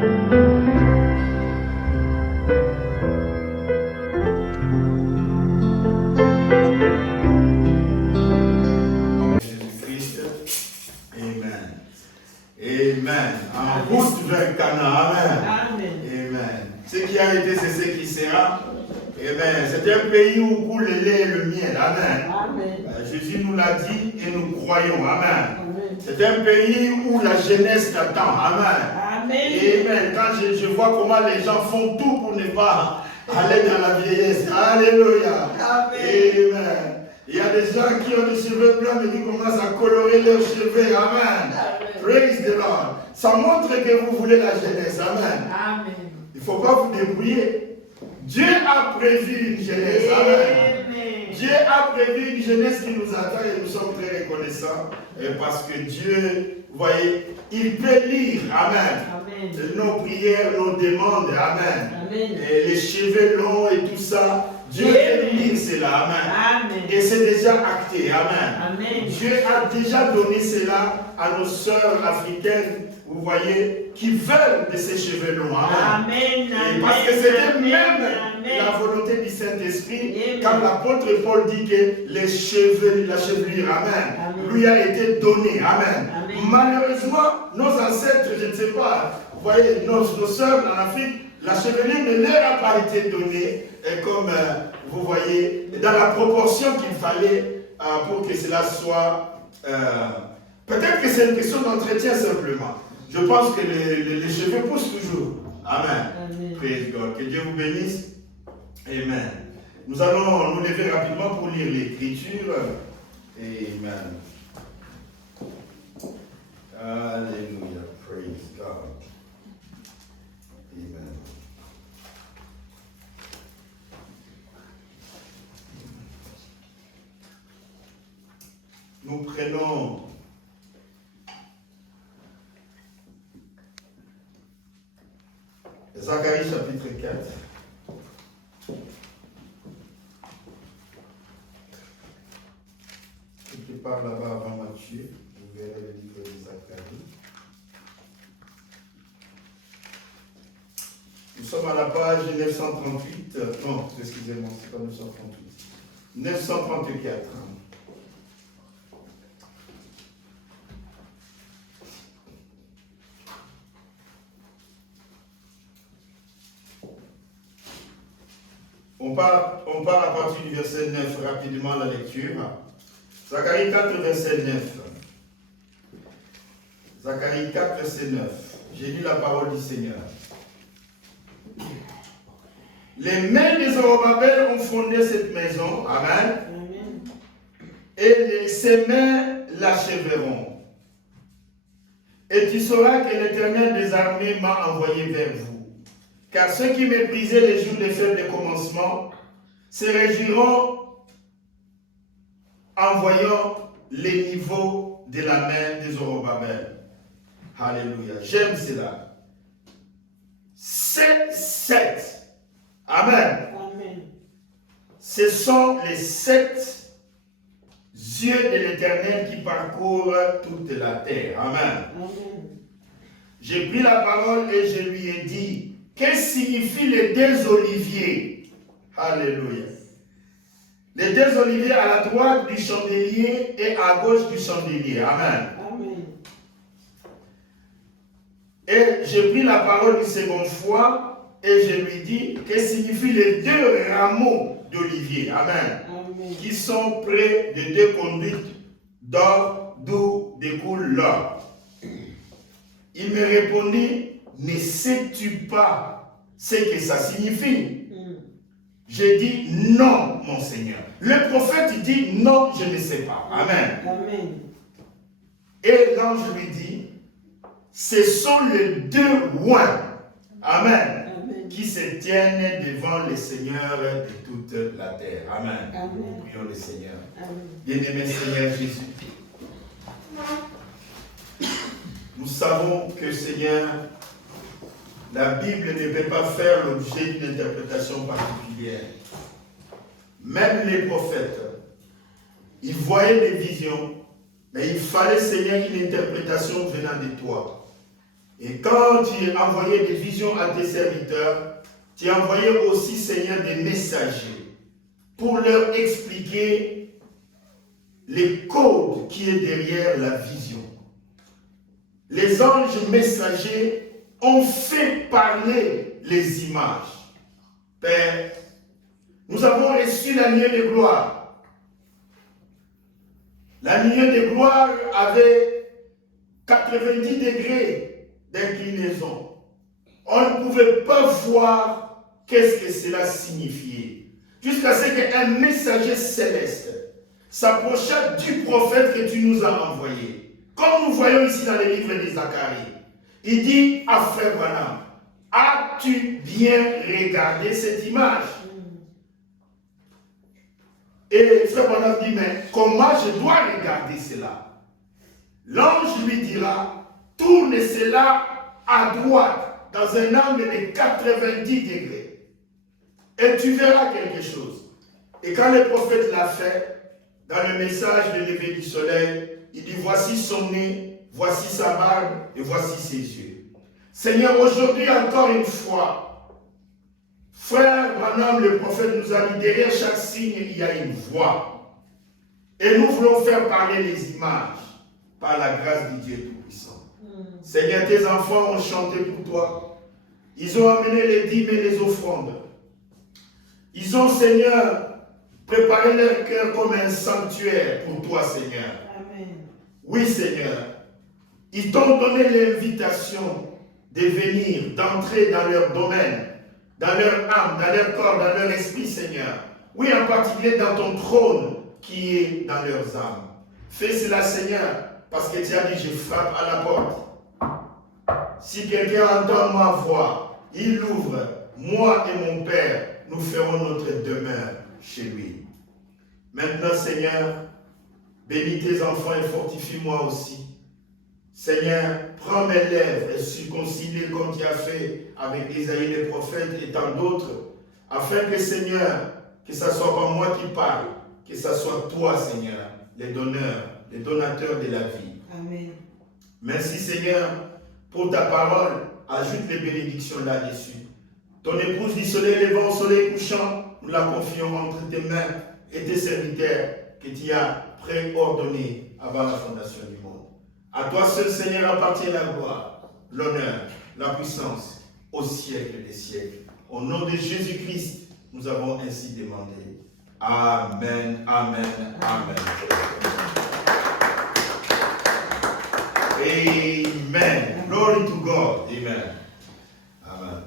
Jésus-Christ. Amen. Amen. En route vers Canaan. Amen. Amen. Ce qui a été, c'est ce qui sera. Amen. C'est un pays où coule le lait et le miel. Amen. Jésus nous l'a dit et nous croyons. Amen. C'est un pays où la jeunesse t'attend. Amen. Amen. Quand je vois comment les gens font tout pour ne pas aller dans la vieillesse. Alléluia. Amen. Il y a des gens qui ont des cheveux blancs mais qui commencent à colorer leurs cheveux. Amen. Praise the Lord. Ça montre que vous voulez la jeunesse. Amen. Il ne faut pas vous débrouiller. Dieu a prévu une jeunesse. Amen. Dieu a prévu une jeunesse qui nous attend et nous sommes très reconnaissants parce que Dieu, vous voyez, il peut lire. Amen. Nos prières, nos demandes. Amen. Et les cheveux longs et tout ça. Dieu peut lire cela. Amen. Et c'est déjà acté. Amen. Dieu a déjà donné cela à nos sœurs africaines. Vous voyez, qui veulent de ces cheveux longs. Amen. Et parce que c'était même la volonté du Saint-Esprit, quand l'apôtre Paul dit que les cheveux, la chevelure, amen, lui a été donnée. Amen. Malheureusement, nos ancêtres, je ne sais pas, vous voyez, nos sœurs en Afrique, la chevelure ne leur a pas été donnée, comme vous voyez, dans la proportion qu'il fallait pour que cela soit... peut-être que c'est une question d'entretien simplement. Je pense que les cheveux poussent toujours. Amen. Praise God. Que Dieu vous bénisse. Amen. Nous allons nous lever rapidement pour lire l'Écriture. Amen. Alléluia. Praise God. Amen. Nous prenons Zacharie chapitre 4. Quelque part là-bas avant Matthieu, vous verrez le livre de Zacharie. Nous sommes à la page 938. Non, excusez-moi, c'est pas 938. 934. On part à partir du verset 9 rapidement la lecture. Zacharie 4, verset 9. Zacharie 4, verset 9. J'ai lu la parole du Seigneur. Les mains des Zorobabel ont fondé cette maison. Amen. Et ses mains l'achèveront. Et tu sauras que l'Éternel des armées m'a envoyé vers vous. Car ceux qui méprisaient les jours des fêtes de commencement se réjouiront en voyant les niveaux de la main des Zorobabel. Alléluia. J'aime cela. C'est 7. Amen. Ce sont les 7 yeux de l'Éternel qui parcourent toute la terre. Amen. J'ai pris la parole et je lui ai dit, qu'est-ce que signifient les 2 oliviers? Alléluia. Les 2 oliviers à la droite du chandelier et à gauche du chandelier. Amen. Et j'ai pris la parole une seconde fois et je lui dis, qu'est-ce que signifient les 2 rameaux d'olivier? Amen. Qui sont près de 2 conduites d'or d'où découle l'or. Il me répondit, ne sais-tu pas ce que ça signifie? J'ai dit non, mon Seigneur. Le prophète dit non, je ne sais pas. Amen. Et l'ange lui dit, ce sont les 2 rois. Amen. Qui se tiennent devant le Seigneur de toute la terre. Amen. Nous prions le Seigneur. Bien-aimé Seigneur Jésus. Nous savons que Seigneur, la Bible ne peut pas faire l'objet d'une interprétation particulière. Même les prophètes, ils voyaient des visions, mais il fallait, Seigneur, une interprétation venant de toi. Et quand tu as envoyé des visions à tes serviteurs, tu as envoyé aussi, Seigneur, des messagers pour leur expliquer les codes qui est derrière la vision. Les anges messagers ont fait parler les images. Père, nous avons reçu la nuée de gloire. La nuée de gloire avait 90 degrés d'inclinaison. On ne pouvait pas voir qu'est-ce que cela signifiait. Jusqu'à ce qu'un messager céleste s'approcha du prophète que tu nous as envoyé. Comme nous voyons ici dans les livres de Zacharie. Il dit à Frère Branham, as-tu bien regardé cette image? Et Frère Branham dit, mais comment je dois regarder cela? L'ange lui dira, tourne cela à droite, dans un angle de 90 degrés. Et tu verras quelque chose. Et quand le prophète l'a fait, dans le message de lever du soleil, il dit, voici son nez, voici sa barbe, et voici ses yeux. Seigneur, aujourd'hui encore une fois, Frère Branham, le prophète, nous a dit, derrière chaque signe, il y a une voix. Et nous voulons faire parler les images par la grâce du Dieu Tout-Puissant. Seigneur, tes enfants ont chanté pour toi. Ils ont amené les dîmes et les offrandes. Ils ont, Seigneur, préparé leur cœur comme un sanctuaire pour toi, Seigneur. Amen. Oui, Seigneur. Ils t'ont donné l'invitation de venir, d'entrer dans leur domaine, dans leur âme, dans leur corps, dans leur esprit, Seigneur. Oui, en particulier dans ton trône qui est dans leurs âmes. Fais cela, Seigneur, parce que tu as dit, je frappe à la porte. Si quelqu'un entend ma voix, il l'ouvre. Moi et mon Père, nous ferons notre demeure chez lui. Maintenant, Seigneur, bénis tes enfants et fortifie-moi aussi. Seigneur, prends mes lèvres et circoncis-les comme tu as fait avec Isaïe le prophète et tant d'autres, afin que, Seigneur, que ce ne soit pas moi qui parle, que ce soit toi, Seigneur, les donneurs, les donateurs de la vie. Amen. Merci, Seigneur, pour ta parole. Ajoute les bénédictions là-dessus. Ton épouse du soleil levant au soleil couchant, nous la confions entre tes mains et tes serviteurs que tu as préordonnés avant la fondation du monde. À toi seul, Seigneur, appartient la gloire, l'honneur, la puissance, au siècle des siècles. Au nom de Jésus-Christ, nous avons ainsi demandé. Amen, amen, amen. Amen. Glory to God. Amen. Amen.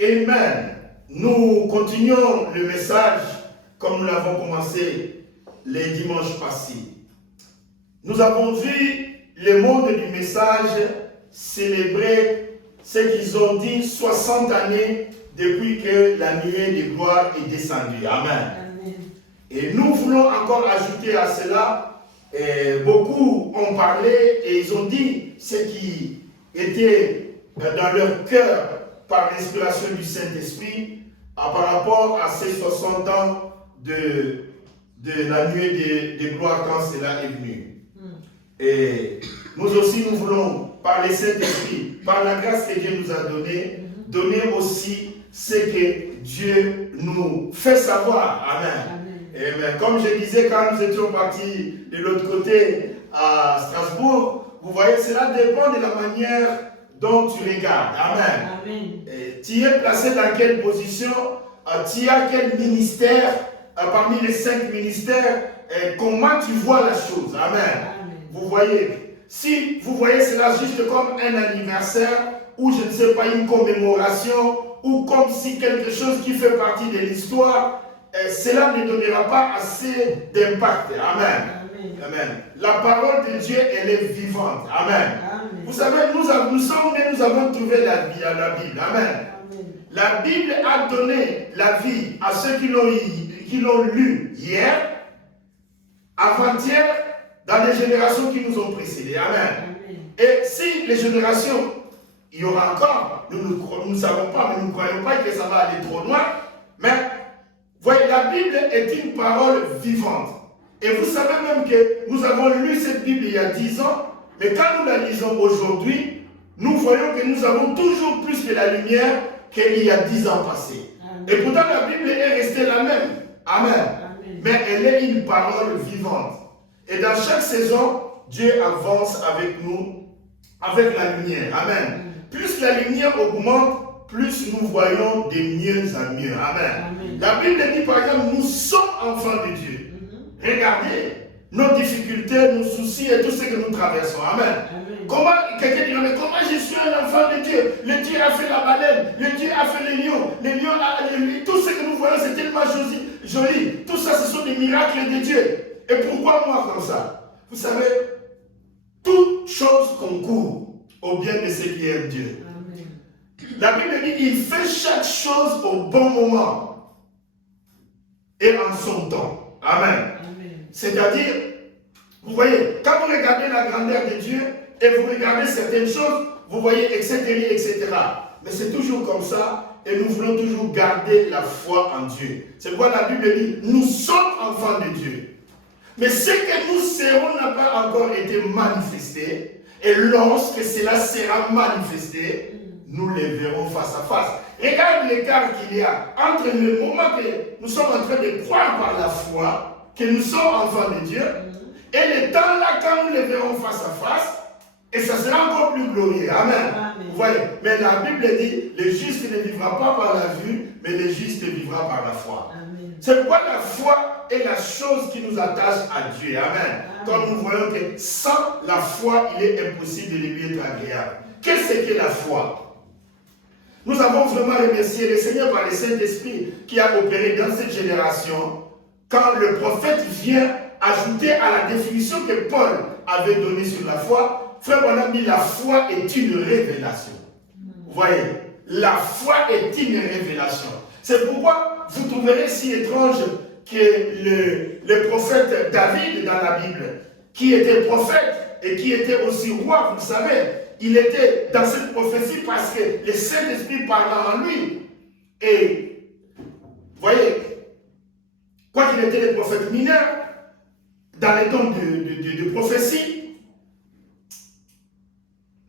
Amen. Nous continuons le message comme nous l'avons commencé les dimanches passés. Nous avons vu le monde du message célébrer ce qu'ils ont dit 60 années depuis que la nuée de gloire est descendue. Amen. Amen. Et nous voulons encore ajouter à cela, beaucoup ont parlé et ils ont dit ce qui était dans leur cœur par l'inspiration du Saint-Esprit par rapport à ces 60 ans de la nuée de gloire quand cela est venu. Et nous aussi, nous voulons, par le Saint-Esprit, par la grâce que Dieu nous a donnée, donner aussi ce que Dieu nous fait savoir. Amen. Amen. Amen. Comme je disais quand nous étions partis de l'autre côté à Strasbourg, vous voyez, cela dépend de la manière dont tu regardes. Amen. Amen. Et tu es placé dans quelle position? Tu as quel ministère parmi les 5 ministères? Comment tu vois la chose? Amen. Amen. Vous voyez, si vous voyez cela juste comme un anniversaire ou je ne sais pas une commémoration ou comme si quelque chose qui fait partie de l'histoire, cela ne donnera pas assez d'impact. Amen. Amen. Amen. La parole de Dieu, elle est vivante. Amen. Amen. Vous savez, nous avons trouvé la Bible. Amen. Amen. La Bible a donné la vie à ceux qui l'ont lu hier, avant-hier, dans les générations qui nous ont précédés. Amen. Amen. Et si les générations, il y aura encore, nous ne savons pas, mais nous ne croyons pas que ça va aller trop loin, mais voyez, la Bible est une parole vivante. Et vous savez même que nous avons lu cette Bible il y a 10 ans, Mais quand nous la lisons aujourd'hui, nous voyons que nous avons toujours plus de la lumière qu'il y a 10 ans passés. Et pourtant la Bible est restée la même. Amen. Amen. Mais elle est une parole vivante. Et dans chaque saison, Dieu avance avec nous, avec la lumière. Amen. Plus la lumière augmente, plus nous voyons de mieux en mieux. Amen. Amen. La Bible dit par exemple, nous sommes enfants de Dieu. Regardez nos difficultés, nos soucis et tout ce que nous traversons. Amen. Amen. Comment quelqu'un dit, mais comment je suis un enfant de Dieu? Le Dieu a fait la baleine, le Dieu a fait les lions, tout ce que nous voyons, c'est tellement joli. Tout ça, ce sont des miracles de Dieu. Et pourquoi moi comme ça? Vous savez, toute chose concourt au bien de ceux qui aiment Dieu. Amen. La Bible dit, il fait chaque chose au bon moment et en son temps. Amen. C'est-à-dire, vous voyez, quand vous regardez la grandeur de Dieu et vous regardez certaines choses, vous voyez, etc., etc. Mais c'est toujours comme ça et nous voulons toujours garder la foi en Dieu. C'est pourquoi la Bible dit, nous sommes enfants de Dieu. Mais ce que nous serons n'a pas encore été manifesté. Et lorsque cela sera manifesté, nous les verrons face à face. Regarde l'écart qu'il y a entre le moment que nous sommes en train de croire par la foi, que nous sommes enfants de Dieu, et le temps là, quand nous les verrons face à face, et ça sera encore plus glorieux. Amen. Amen. Vous voyez, mais la Bible dit, le juste ne vivra pas par la vue, mais le juste vivra par la foi. C'est pourquoi la foi est la chose qui nous attache à Dieu. Amen. Amen. Comme nous voyons que sans la foi, il est impossible de lui être agréable. Qu'est-ce que la foi? Nous avons vraiment remercié le Seigneur par le Saint-Esprit qui a opéré dans cette génération. Quand le prophète vient ajouter à la définition que Paul avait donnée sur la foi, frère Branham dit la foi est une révélation. Vous voyez, la foi est une révélation. C'est pourquoi vous trouverez si étrange que le prophète David dans la Bible, qui était prophète et qui était aussi roi, vous le savez, il était dans cette prophétie parce que le Saint-Esprit parlait en lui. Et, vous voyez, quoi qu'il était des prophètes mineurs, dans les temps de prophétie,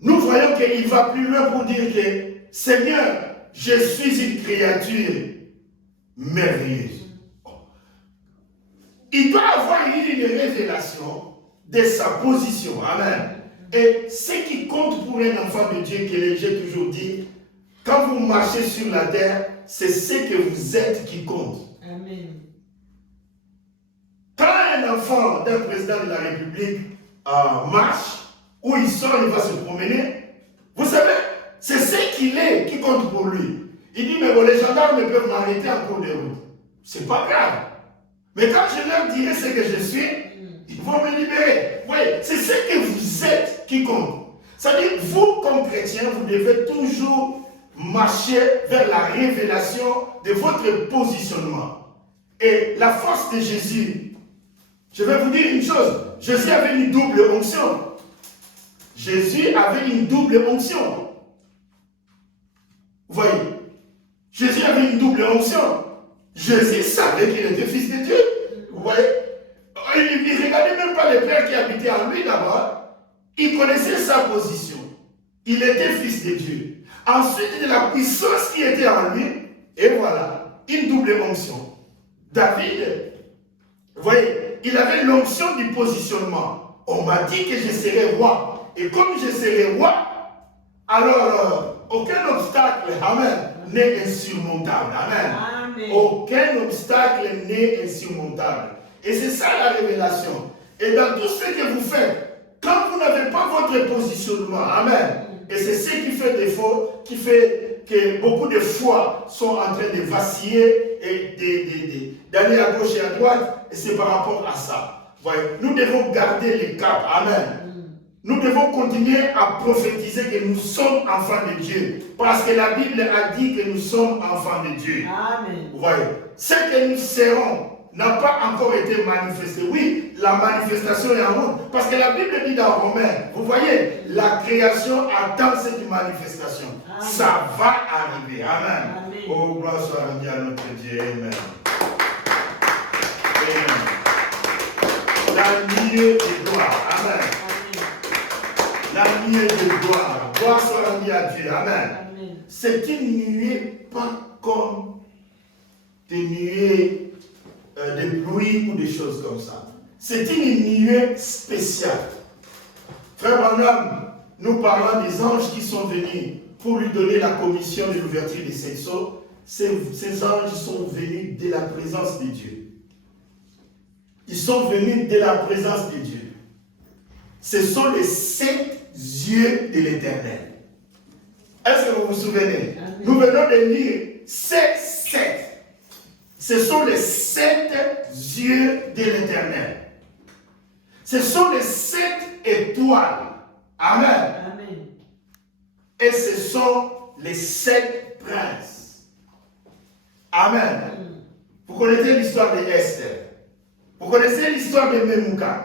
nous voyons qu'il va plus loin pour dire que Seigneur, je suis une créature merveilleuse. Il doit avoir eu une révélation de sa position. Amen. Et ce qui compte pour un enfant de Dieu, que j'ai toujours dit, quand vous marchez sur la terre, c'est ce que vous êtes qui compte. Amen. Quand un enfant d'un président de la République marche, où il sort, il va se promener, vous savez, c'est ce qu'il est qui compte pour lui. Il dit, mais bon, les gendarmes peuvent m'arrêter en cours de route. C'est pas grave. Mais quand je leur dirai ce que je suis, ils vont me libérer. Vous voyez, c'est ce que vous êtes qui compte. C'est-à-dire, vous, comme chrétiens, vous devez toujours marcher vers la révélation de votre positionnement. Et la force de Jésus, je vais vous dire une chose, Jésus avait une double onction. Jésus avait une double onction. Vous voyez, Jésus avait une double onction. Jésus savait qu'il était fils de Dieu. Vous voyez, il ne regardait même pas les pères qui habitaient en lui d'abord. Il connaissait sa position. Il était fils de Dieu. Ensuite, il y a la puissance qui était en lui. Et voilà, une double onction. David, vous voyez, il avait l'onction du positionnement. On m'a dit que je serai roi. Et comme je serai roi, alors aucun obstacle, amen, n'est insurmontable. Amen. Amen. Aucun obstacle n'est insurmontable. Et c'est ça la révélation. Et dans tout ce que vous faites, quand vous n'avez pas votre positionnement, amen, et c'est ce qui fait défaut, qui fait que beaucoup de foi sont en train de vaciller et d'aller à gauche et à droite, et c'est par rapport à ça. Voyez, nous devons garder le cap, amen. Nous devons continuer à prophétiser que nous sommes enfants de Dieu. Parce que la Bible a dit que nous sommes enfants de Dieu. Amen. Vous voyez, ce que nous serons n'a pas encore été manifesté. Oui, la manifestation est en route. Parce que la Bible dit dans Romains, vous voyez, la création attend cette manifestation. Amen. Ça va arriver. Amen. Amen. Oh, gloire soit rendue à notre Dieu. Amen. Amen. La milieu de gloire. Amen. La nuée de gloire. Gloire soit rendue à Dieu. Amen. C'est une nuée pas comme des nuées de pluie ou des choses comme ça. C'est une nuée spéciale. Frère Branham, nous parlons des anges qui sont venus pour lui donner la commission de l'ouverture des sept sceaux. Ces anges sont venus de la présence de Dieu. Ils sont venus de la présence de Dieu. Ce sont les 7 yeux de l'Éternel. Est-ce que vous vous souvenez? Amen. Nous venons de lire ces 7. Ce sont les 7 yeux de l'Éternel. Ce sont les 7 étoiles. Amen. Amen. Et ce sont les 7 princes. Amen. Vous connaissez l'histoire de Esther. Vous connaissez l'histoire de Memucan.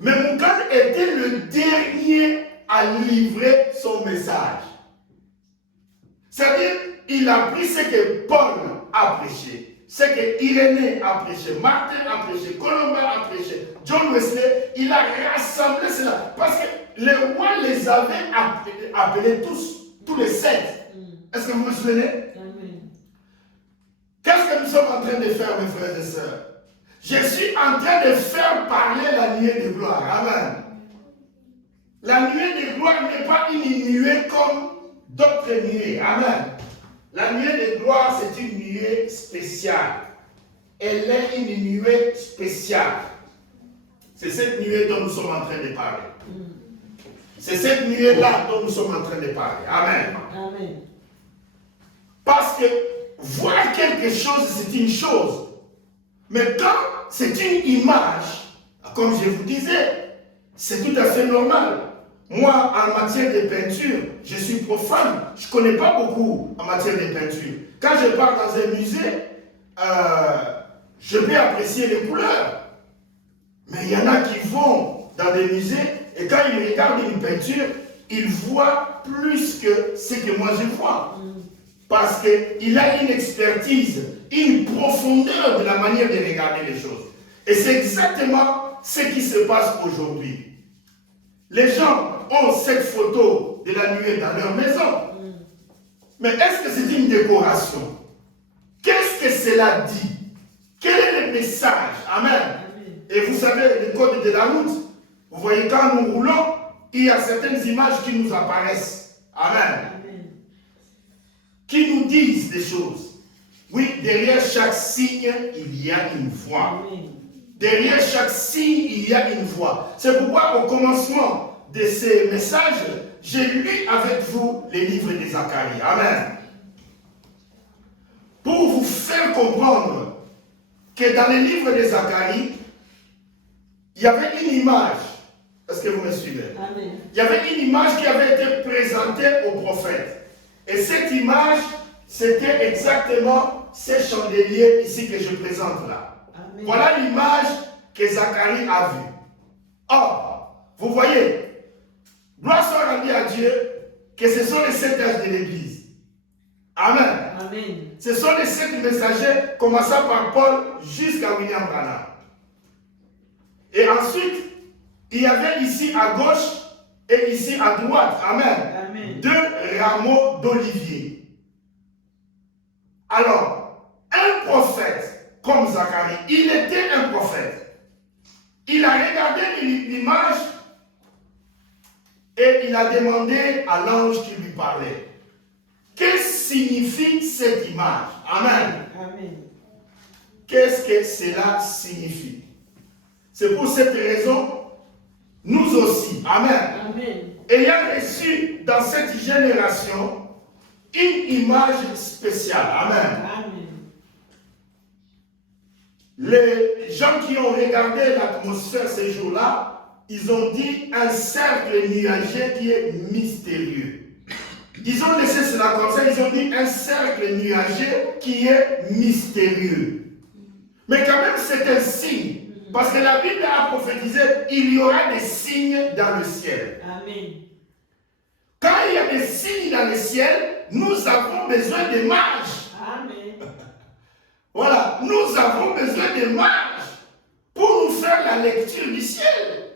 Memucan était le dernier à livrer son message. C'est-à-dire, il a pris ce que Paul a prêché, ce que Irénée a prêché, Martin a prêché, Colomba a prêché, John Wesley, il a rassemblé cela. Parce que les rois les avaient appelés tous les 7. Est-ce que vous vous souvenez? Qu'est-ce que nous sommes en train de faire, mes frères et sœurs? Je suis en train de faire parler la nuée de gloire. Amen. La nuée de gloire n'est pas une nuée comme d'autres nuées. Amen. La nuée de gloire, c'est une nuée spéciale. Elle est une nuée spéciale. C'est cette nuée dont nous sommes en train de parler. C'est cette nuée-là dont nous sommes en train de parler. Amen. Amen. Parce que voir quelque chose, c'est une chose. Mais quand c'est une image, comme je vous disais, c'est tout à fait normal. Moi, en matière de peinture, je suis profane. Je ne connais pas beaucoup en matière de peinture. Quand je pars dans un musée, je peux apprécier les couleurs. Mais il y en a qui vont dans des musées et quand ils regardent une peinture, ils voient plus que ce que moi je vois. Parce qu'il a une expertise, une profondeur de la manière de regarder les choses. Et c'est exactement ce qui se passe aujourd'hui. Les gens ont cette photo de la nuée dans leur maison. Mais est-ce que c'est une décoration? Qu'est-ce que cela dit? Quel est le message? Amen. Et vous savez, le code de la route, vous voyez, quand nous roulons, il y a certaines images qui nous apparaissent. Amen. Qui nous disent des choses. Oui, derrière chaque signe, il y a une voix. Derrière chaque signe, il y a une voix. C'est pourquoi au commencement de ces messages, j'ai lu avec vous les livres de Zacharie. Amen. Pour vous faire comprendre que dans les livres de Zacharie, il y avait une image. Est-ce que vous me suivez? Amen. Il y avait une image qui avait été présentée au prophète. Et cette image, c'était exactement ces chandeliers ici que je présente là. Amen. Voilà l'image que Zacharie a vue. Or, vous voyez, gloire soit rendue à Dieu, que ce sont les 7 âges de l'Église. Amen. Amen. Ce sont les 7 messagers, commençant par Paul jusqu'à William Branham. Et ensuite, il y avait ici à gauche et ici à droite. Amen. Amen. 2 rameaux d'olivier. Alors, un prophète comme Zacharie, il était un prophète. Il a regardé l'image et il a demandé à l'ange qui lui parlait. Que signifie cette image? Amen. Amen. Qu'est-ce que cela signifie? C'est pour cette raison, nous aussi, amen, amen, ayant reçu dans cette génération une image spéciale. Amen. Amen. Les gens qui ont regardé l'atmosphère ces jours-là, ils ont dit un cercle nuageux qui est mystérieux. Ils ont laissé cela comme ça, ils ont dit un cercle nuageux qui est mystérieux. Mais quand même, c'est un signe. Parce que la Bible a prophétisé, il y aura des signes dans le ciel. Amen. Quand il y a des signes dans le ciel, nous avons besoin de mages. Amen. Voilà, nous avons besoin de mages pour nous faire la lecture du ciel.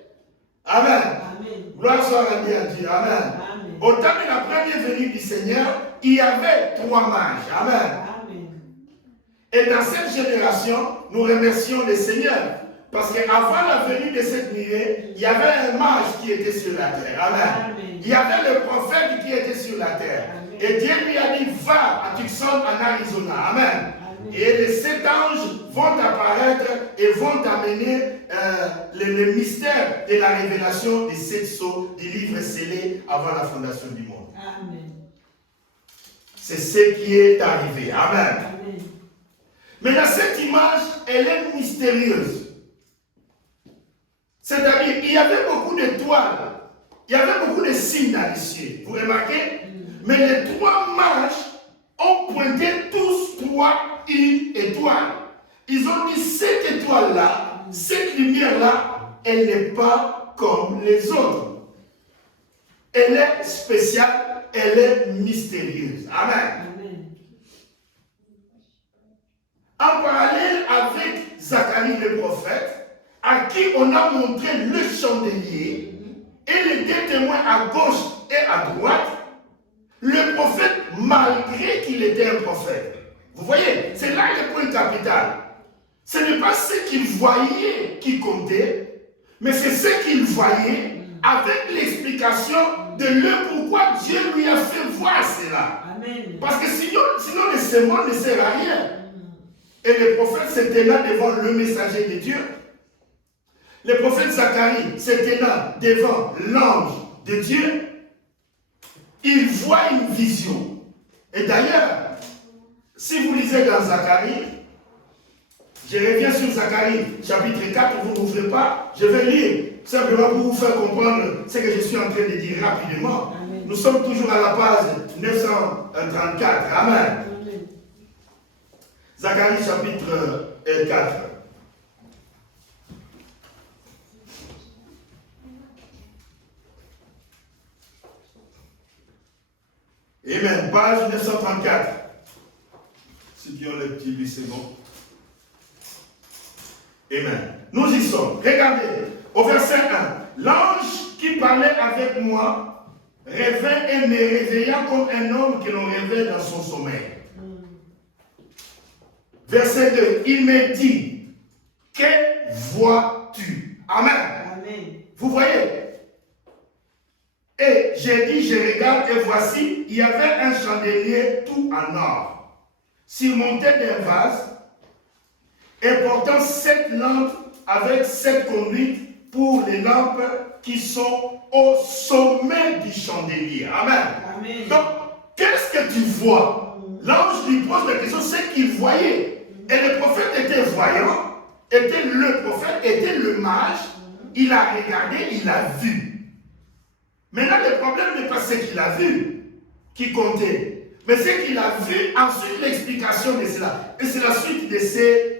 Amen. Amen. Gloire soit rendue à Dieu. Amen. Amen. Au temps de la première venue du Seigneur, il y avait 3 mages. Amen. Amen. Et dans cette génération, nous remercions le Seigneur. Parce qu'avant la venue de cette nuée, il y avait un mage qui était sur la terre. Amen. Amen. Il y avait le prophète qui était sur la terre. Amen. Et Dieu lui a dit, va à Tucson en Arizona. Amen. Amen. Et les 7 anges vont apparaître et vont amener le mystère de la révélation des 7 sceaux du livre scellé avant la fondation du monde. Amen. C'est ce qui est arrivé. Amen. Amen. Mais dans cette image, elle est mystérieuse. C'est-à-dire, il y avait beaucoup d'étoiles, il y avait beaucoup de signes dans les cieux. Vous remarquez? Mais les 3 mages ont pointé tous 3 une étoile. Ils ont dit, cette étoile-là, cette lumière-là, elle n'est pas comme les autres. Elle est spéciale, elle est mystérieuse. Amen. Amen. En parallèle avec Zacharie le prophète, à qui on a montré le chandelier et les 2 témoins à gauche et à droite, le prophète, malgré qu'il était un prophète, vous voyez, c'est là le point capital. Ce n'est pas ce qu'il voyait qui comptait, mais c'est ce qu'il voyait avec l'explication de pourquoi Dieu lui a fait voir cela. Amen. Parce que sinon le sermon ne sert à rien. Et le prophète se tenant devant le messager de Dieu. Le prophète Zacharie se tenant devant l'ange de Dieu. Il voit une vision. Et d'ailleurs, si vous lisez dans Zacharie, je reviens sur Zacharie, chapitre 4, vous n'ouvrez pas, je vais lire, simplement pour vous faire comprendre ce que je suis en train de dire rapidement. Amen. Nous sommes toujours à la page 934. Amen. Amen. Zacharie, chapitre 4. Amen. Page 934. Ceux qui ont le petit livre, c'est bon. Amen. Nous y sommes. Regardez, au verset 1. L'ange qui parlait avec moi revint et me réveilla comme un homme que l'on réveille dans son sommeil. Verset 2. Il me dit, que vois-tu? Amen. Amen. Vous voyez? Et j'ai dit, je regarde et voici, il y avait un chandelier tout en or, surmonté d'un vase, et portant 7 lampes avec 7 conduites pour les lampes qui sont au sommet du chandelier. Amen. Amen. Donc, qu'est-ce que tu vois? L'ange lui pose la question, c'est qu'il voyait. Et le prophète était voyant, était le prophète, était le mage, il a regardé, il a vu. Maintenant, le problème n'est pas ce qu'il a vu qui comptait, mais ce qu'il a vu, ensuite l'explication de cela. Et c'est la suite de ce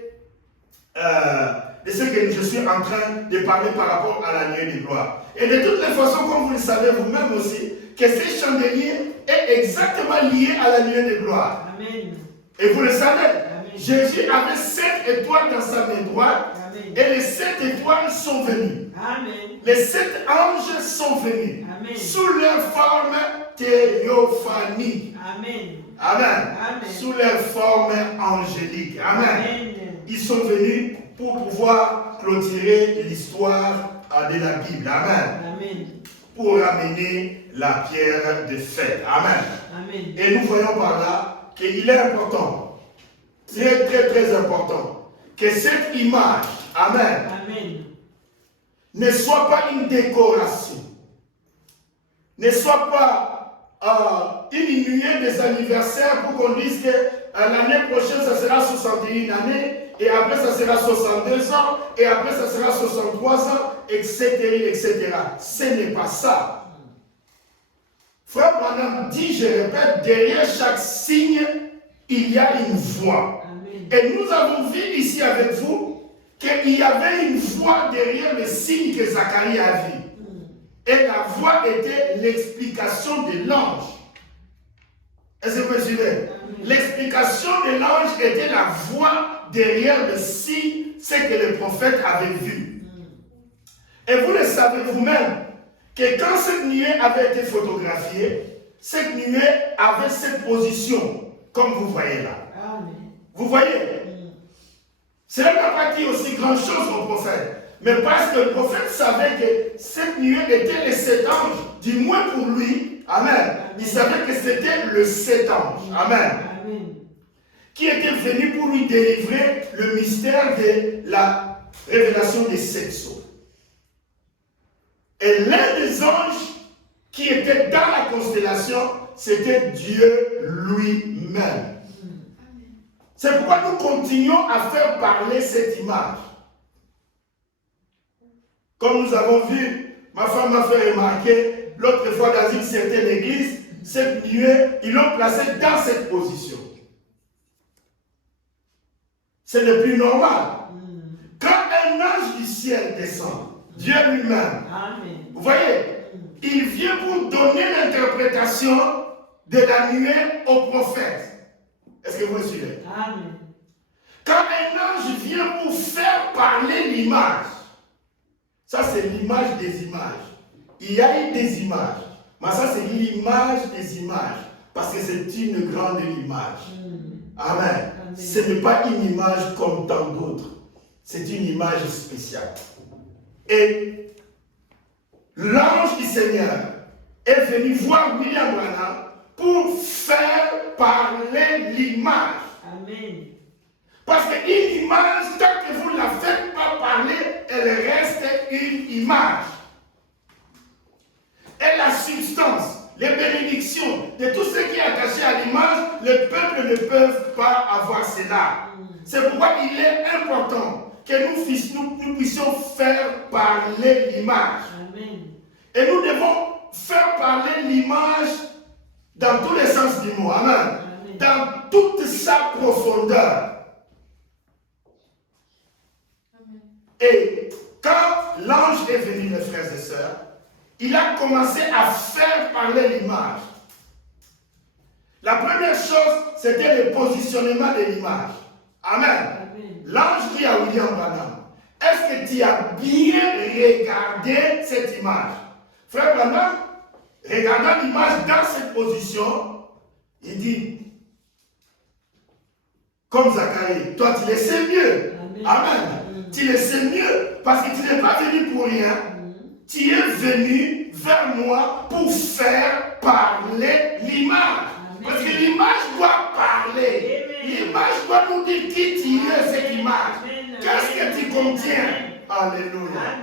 que je suis en train de parler par rapport à la nuée de gloire. Et de toutes les façons, comme vous le savez vous-même aussi, que ce chandelier est exactement lié à la nuée de gloire. Amen. Et vous le savez, amen. Jésus avait 7 étoiles dans sa main droite. Amen. Et les 7 étoiles sont venues. Amen. Les 7 anges sont venus. Amen. Sous leur forme théophanique. Amen. Amen. Amen. Sous leur forme angélique. Amen. Amen. Ils sont venus pour pouvoir clôturer l'histoire de la Bible. Amen. Amen. Pour amener la pierre de fête. Amen. Amen. Et nous voyons par là qu'il est important, très très très important, que cette image, amen, amen, ne soit pas une décoration, ne soit pas une nuée des anniversaires pour qu'on dise que l'année prochaine ça sera 61 années, et après ça sera 62 ans, et après ça sera 63 ans, etc., etc. Ce n'est pas ça. Frère Branham dit, je répète, derrière chaque signe, il y a une voix. Amen. Et nous avons vu ici avec vous qu'il y avait une voix derrière le signe que Zacharie a vu. Et la voix était l'explication de l'ange. Est-ce que vous suivez? L'explication de l'ange était la voix derrière le signe, ce que le prophète avait vu. Et vous le savez vous-même, que quand cette nuée avait été photographiée, cette nuée avait cette position, comme vous voyez là. Vous voyez? Cela n'a pas dit aussi grand chose au prophète. Mais parce que le prophète savait que cette nuée était les 7 anges, du moins pour lui, amen. Il savait que c'était le 7 anges, amen. Qui était venu pour lui délivrer le mystère de la révélation des 7 sceaux. Et l'un des anges qui était dans la constellation, c'était Dieu lui-même. C'est pourquoi nous continuons à faire parler cette image. Comme nous avons vu, ma femme m'a fait remarquer, l'autre fois dans une certaine église, cette nuée, ils l'ont placée dans cette position. Ce n'est plus normal. Quand un ange du ciel descend, Dieu lui-même, vous voyez, il vient pour donner l'interprétation de la nuée au prophète. Est-ce que vous me suivez? Amen. Quand un ange vient pour faire parler l'image, ça c'est l'image des images. Il y a eu des images, mais ça c'est l'image des images, parce que c'est une grande image. Amen. Amen. Ce n'est pas une image comme tant d'autres, c'est une image spéciale. Et l'ange du Seigneur est venu voir William Branham pour faire parler l'image. Amen. Parce qu'une image, tant que vous ne la faites pas parler, elle reste une image. Et la substance, les bénédictions de tout ce qui est attaché à l'image, le peuple ne peut pas avoir cela. C'est pourquoi il est important que nous puissions faire parler l'image. Et nous devons faire parler l'image dans tous les sens du mot. Amen. Dans toute sa profondeur. Et quand l'ange est venu, mes frères et sœurs, il a commencé à faire parler l'image. La première chose, c'était le positionnement de l'image. Amen. L'ange dit à William Branham, est-ce que tu as bien regardé cette image? Frère Branham, regardant l'image dans cette position, il dit, comme Zacharie, toi tu le sais mieux. Amen. Tu le sais mieux parce que tu n'es pas venu pour rien. Tu es venu vers moi pour faire parler l'image. Parce que l'image doit parler. L'image doit nous dire qui tu es, cette image. Qu'est-ce que tu contiens? Alléluia.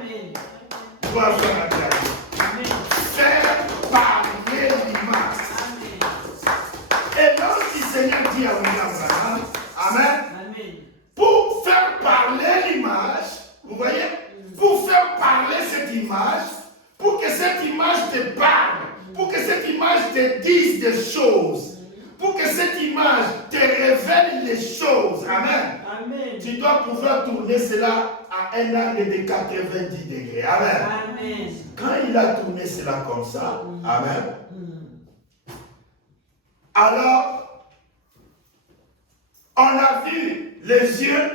Gloire à Dieu. Faire parler l'image. Et l'ange du Seigneur dit à William Branham, amen. Pour faire parler l'image, vous voyez, pour faire parler cette image, pour que cette image te parle, pour que cette image te dise des choses, pour que cette image te révèle les choses, amen. Amen. Tu dois pouvoir tourner cela à un angle de 90 degrés, amen. Amen. Quand il a tourné cela comme ça, amen, alors, on a vu les yeux,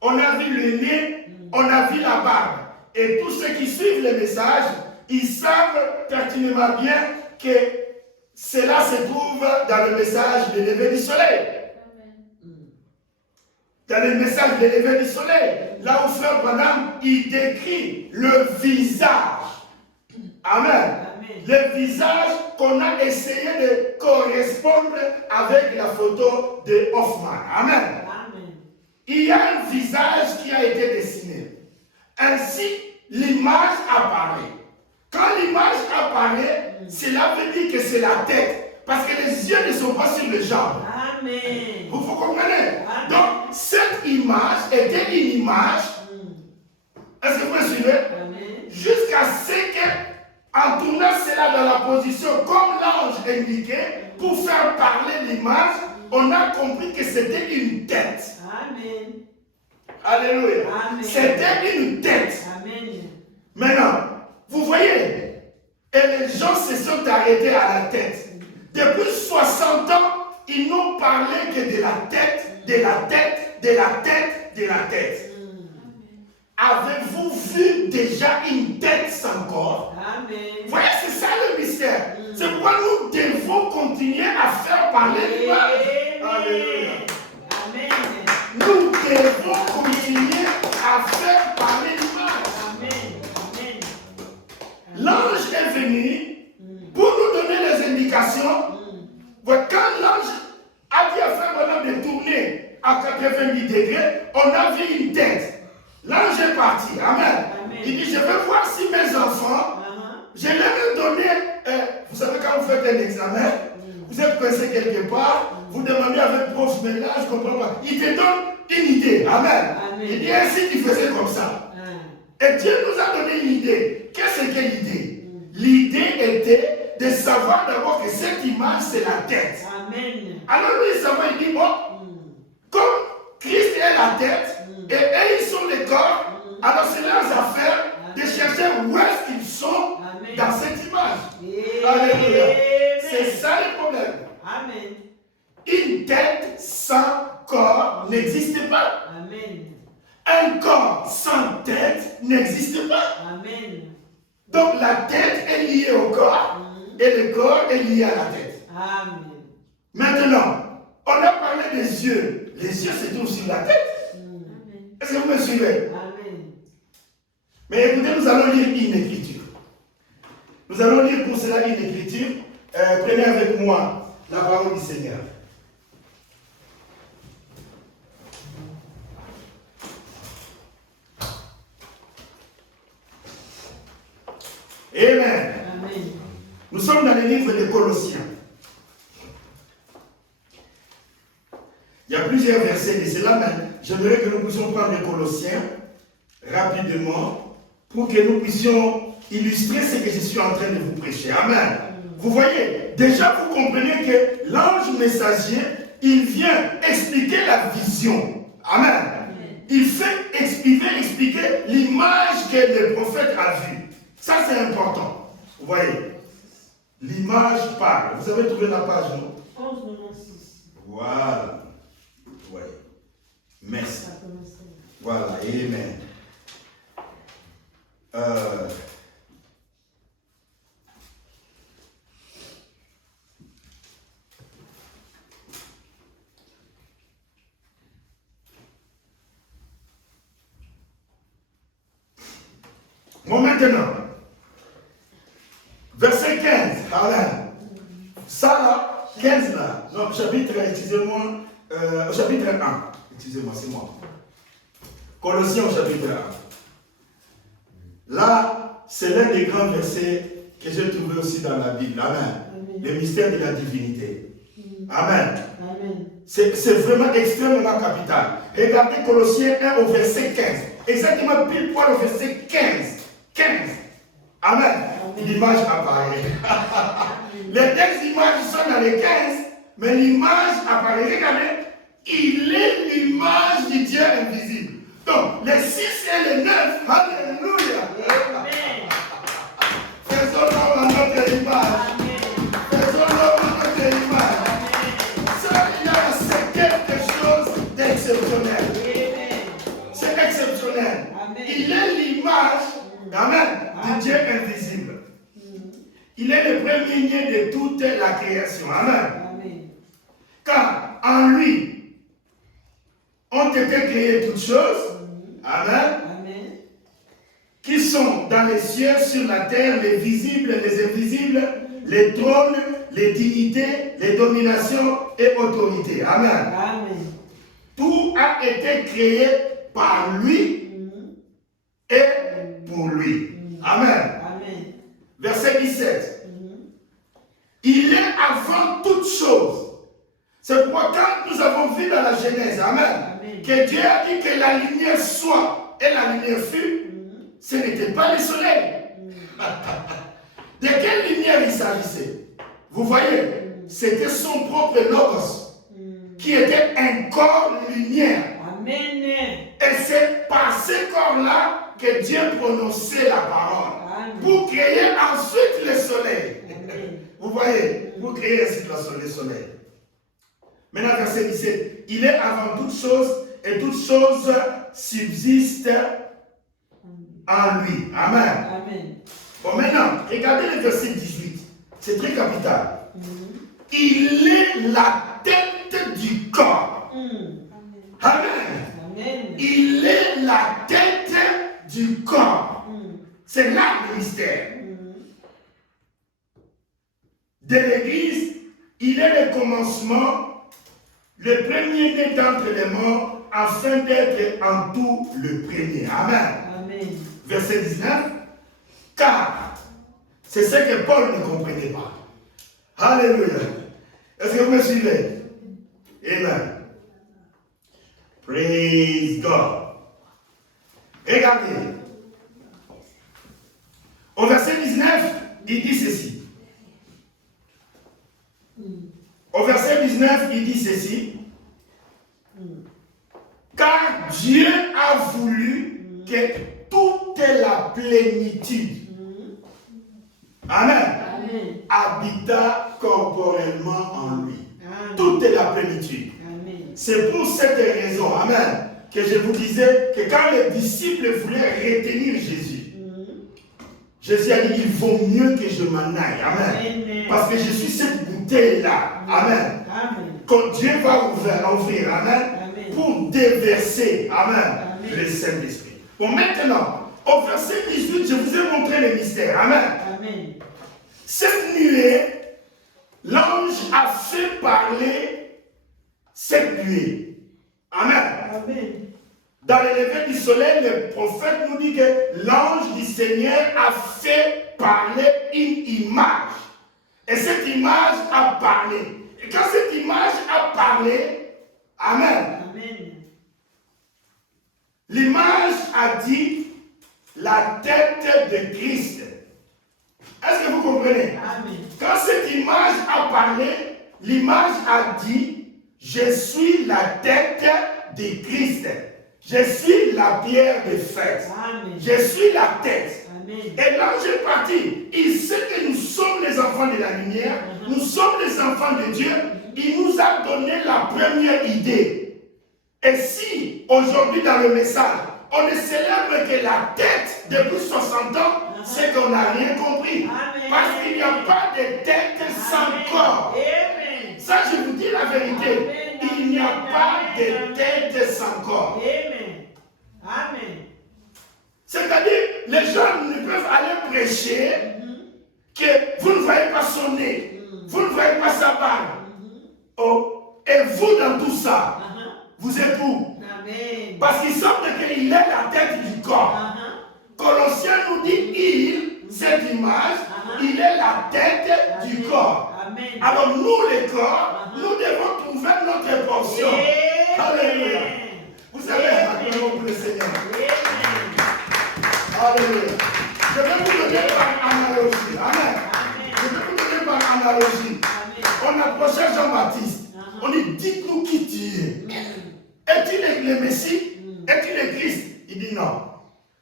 on a vu le nez, on a vu la barbe. Et tous ceux qui suivent le message, ils savent pertinemment bien que cela se trouve dans le message de lever du soleil. Dans le message de lever du soleil, là où Frère Branham, il décrit le visage. Amen. Le visage qu'on a essayé de correspondre avec la photo de Hoffman. Amen. Amen. Il y a un visage qui a été dessiné. Ainsi, l'image apparaît. Quand l'image apparaît, cela veut dire que c'est la tête. Parce que les yeux ne sont pas sur les jambes. Amen. Vous comprenez? Amen. Donc, cette image était une image. Est-ce que vous me suivez? Jusqu'à ce que, en tournant cela dans la position comme l'ange indiquait, pour faire parler l'image, on a compris que c'était une tête. Amen. Alléluia. C'était une tête. Amen. Maintenant, vous voyez, et les gens se sont arrêtés à la tête. Depuis 60 ans, ils n'ont parlé que de la tête, de la tête, de la tête, de la tête. Avez-vous vu déjà une tête sans corps? Vous voyez, c'est ça le mystère. C'est pourquoi nous devons continuer à faire parler l'image. Alléluia. Amen. Nous devons continuer à faire parler l'image. Amen. L'ange est venu pour nous donner les indications. Quand l'ange a dit à Frère Branham de tourner à 90 degrés, on a vu une tête. L'ange est parti. Amen. Il dit, je vais voir si mes enfants, je leur ai donné, vous savez quand vous faites un examen, vous êtes coincé quelque part, vous demandez avec prof, mais là je ne comprends pas. Il te donne une idée. Amen. Il dit ainsi qu'il faisait comme ça. Et Dieu nous a donné une idée. Qu'est-ce que l'idée? L'idée était de savoir d'abord que cette image c'est la tête. Alors lui il savait, il dit bon, comme Christ est la tête et eux ils sont les corps, alors c'est leurs affaires de chercher où est-ce qu'ils sont dans cette image. Alléluia. C'est ça le problème. Amen. Une tête sans corps n'existe pas. Amen. Un corps sans tête n'existe pas. Amen. Donc la tête est liée au corps et le corps est lié à la tête. Amen. Maintenant, on a parlé des yeux. Les yeux se trouvent sur la tête. Est-ce que vous me suivez? Amen. Mais écoutez, nous allons lire une écriture. Nous allons lire pour cela une écriture. Prenez avec moi la parole du Seigneur. Amen. Amen. Nous sommes dans le livre des Colossiens. Il y a plusieurs versets de cela, mais j'aimerais que nous puissions prendre les Colossiens rapidement pour que nous puissions illustrer ce que je suis en train de vous prêcher. Amen. Vous voyez, déjà vous comprenez que l'ange messager, il vient expliquer la vision. Amen. Il fait expliquer l'image que le prophète a vue. Ça c'est important. Vous voyez, l'image parle. Vous avez trouvé la page, non? 11,96. Voilà. Vous voyez. Merci. Voilà, amen. Bon, maintenant, verset 15. Amen. Ça là, 15 là. Non, chapitre, excusez-moi, au chapitre 1. Excusez-moi, c'est moi. Colossiens au chapitre 1. Là, c'est l'un des grands versets que j'ai trouvé aussi dans la Bible. Amen. Le mystère de la divinité. Amen. C'est vraiment extrêmement capital. Regardez Colossiens 1 au verset 15. Exactement pile poil au verset 15. 15. Amen. L'image apparaît. Les textes d'images sont dans les 15, mais l'image apparaît. Regardez, il est l'image du Dieu invisible. Donc, les 6 et les 9, alléluia. Amen. Faisons-nous à notre image. Faisons-nous à notre image. Ça, il y a, c'est quelque chose d'exceptionnel. C'est exceptionnel. Il est l'image, amen, du Dieu invisible. Il est le premier-né de toute la création. Amen. Car en lui ont été créées toutes choses. Amen. Qui sont dans les cieux, sur la terre, les visibles, les invisibles, les trônes, les dignités, les dominations et autorités. Amen. Tout a été créé par lui et pour lui. Amen. Verset 17. Il est avant toutes choses. C'est pourquoi quand nous avons vu dans la Genèse, amen, que Dieu a dit que la lumière soit et la lumière fut, ce n'était pas le soleil. De quelle lumière il s'agissait? Vous voyez, c'était son propre logos qui était un corps lumière. Amen. Et c'est par ce corps-là que Dieu prononçait la parole. Pour créer ensuite le soleil. Vous voyez, pour créer ensuite le soleil. Maintenant, verset 17. Il est avant toutes choses et toutes choses subsistent en lui. Amen. Bon, maintenant, regardez le verset 18. C'est très capital. Il est la tête du corps. Amen. Amen. Il est la tête du corps. C'est là le mystère. De l'Église, il est le commencement, le premier-né d'entre les morts, afin d'être en tout le premier. Amen. Amen. Verset 19. Car c'est ce que Paul ne comprenait pas. Alléluia. Est-ce que vous me suivez? Amen. Praise God. Regardez. Au verset 19, il dit ceci. Au verset 19, il dit ceci. Car Dieu a voulu que toute la plénitude, Amen, habita corporellement en lui. Amen. Toute la plénitude. Amen. C'est pour cette raison, Amen, que je vous disais que quand les disciples voulaient retenir Jésus, Jésus a dit qu'il vaut mieux que je m'en aille. Amen. Amen. Parce que je suis cette bouteille-là. Amen. Amen. Quand Dieu va ouvrir, Amen, Amen. pour déverser, Amen, Amen. le Saint-Esprit. Bon, maintenant, au verset 18, je vous ai montré le mystère. Amen. Amen. Cette nuée, l'ange a fait parler cette nuée. Amen. Amen. Dans le lever du soleil, le prophète nous dit que l'ange du Seigneur a fait parler une image. Et cette image a parlé. Et quand cette image a parlé, Amen, Amen. l'image a dit la tête de Christ. Est-ce que vous comprenez? Amen. Quand cette image a parlé, l'image a dit je suis la tête de Christ. Je suis la pierre de fête. Amen. Je suis la tête. Amen. Et l'ange est parti. Il sait que nous sommes les enfants de la lumière. Nous sommes les enfants de Dieu. Il nous a donné la première idée. Et si aujourd'hui dans le message, on ne célèbre que la tête depuis 60 ans, c'est qu'on n'a rien compris. Amen. Parce qu'il n'y a pas de tête sans corps. Amen. Ça, je vous dis la vérité. Amen. Il n'y a pas de tête sans corps. Amen. Amen. C'est-à-dire, les gens ne peuvent aller prêcher que vous ne voyez pas son nez, vous ne voyez pas sa barbe. Oh, et vous, dans tout ça, vous êtes où? Amen. Parce qu'il semble qu'il est la tête du corps. Colossiens nous dit, cette image, il est la tête du corps. Amen. Alors nous, les corps, nous devons trouver notre portion. Alléluia. Vous savez, acclamons pour le Seigneur. Alléluia. Je vais vous donner par analogie. Amen. Je vais vous donner par analogie. On approchait Jean-Baptiste. On dit, dites-nous qui tu es. Est-il le Messie? Est-il le Christ? Il dit non.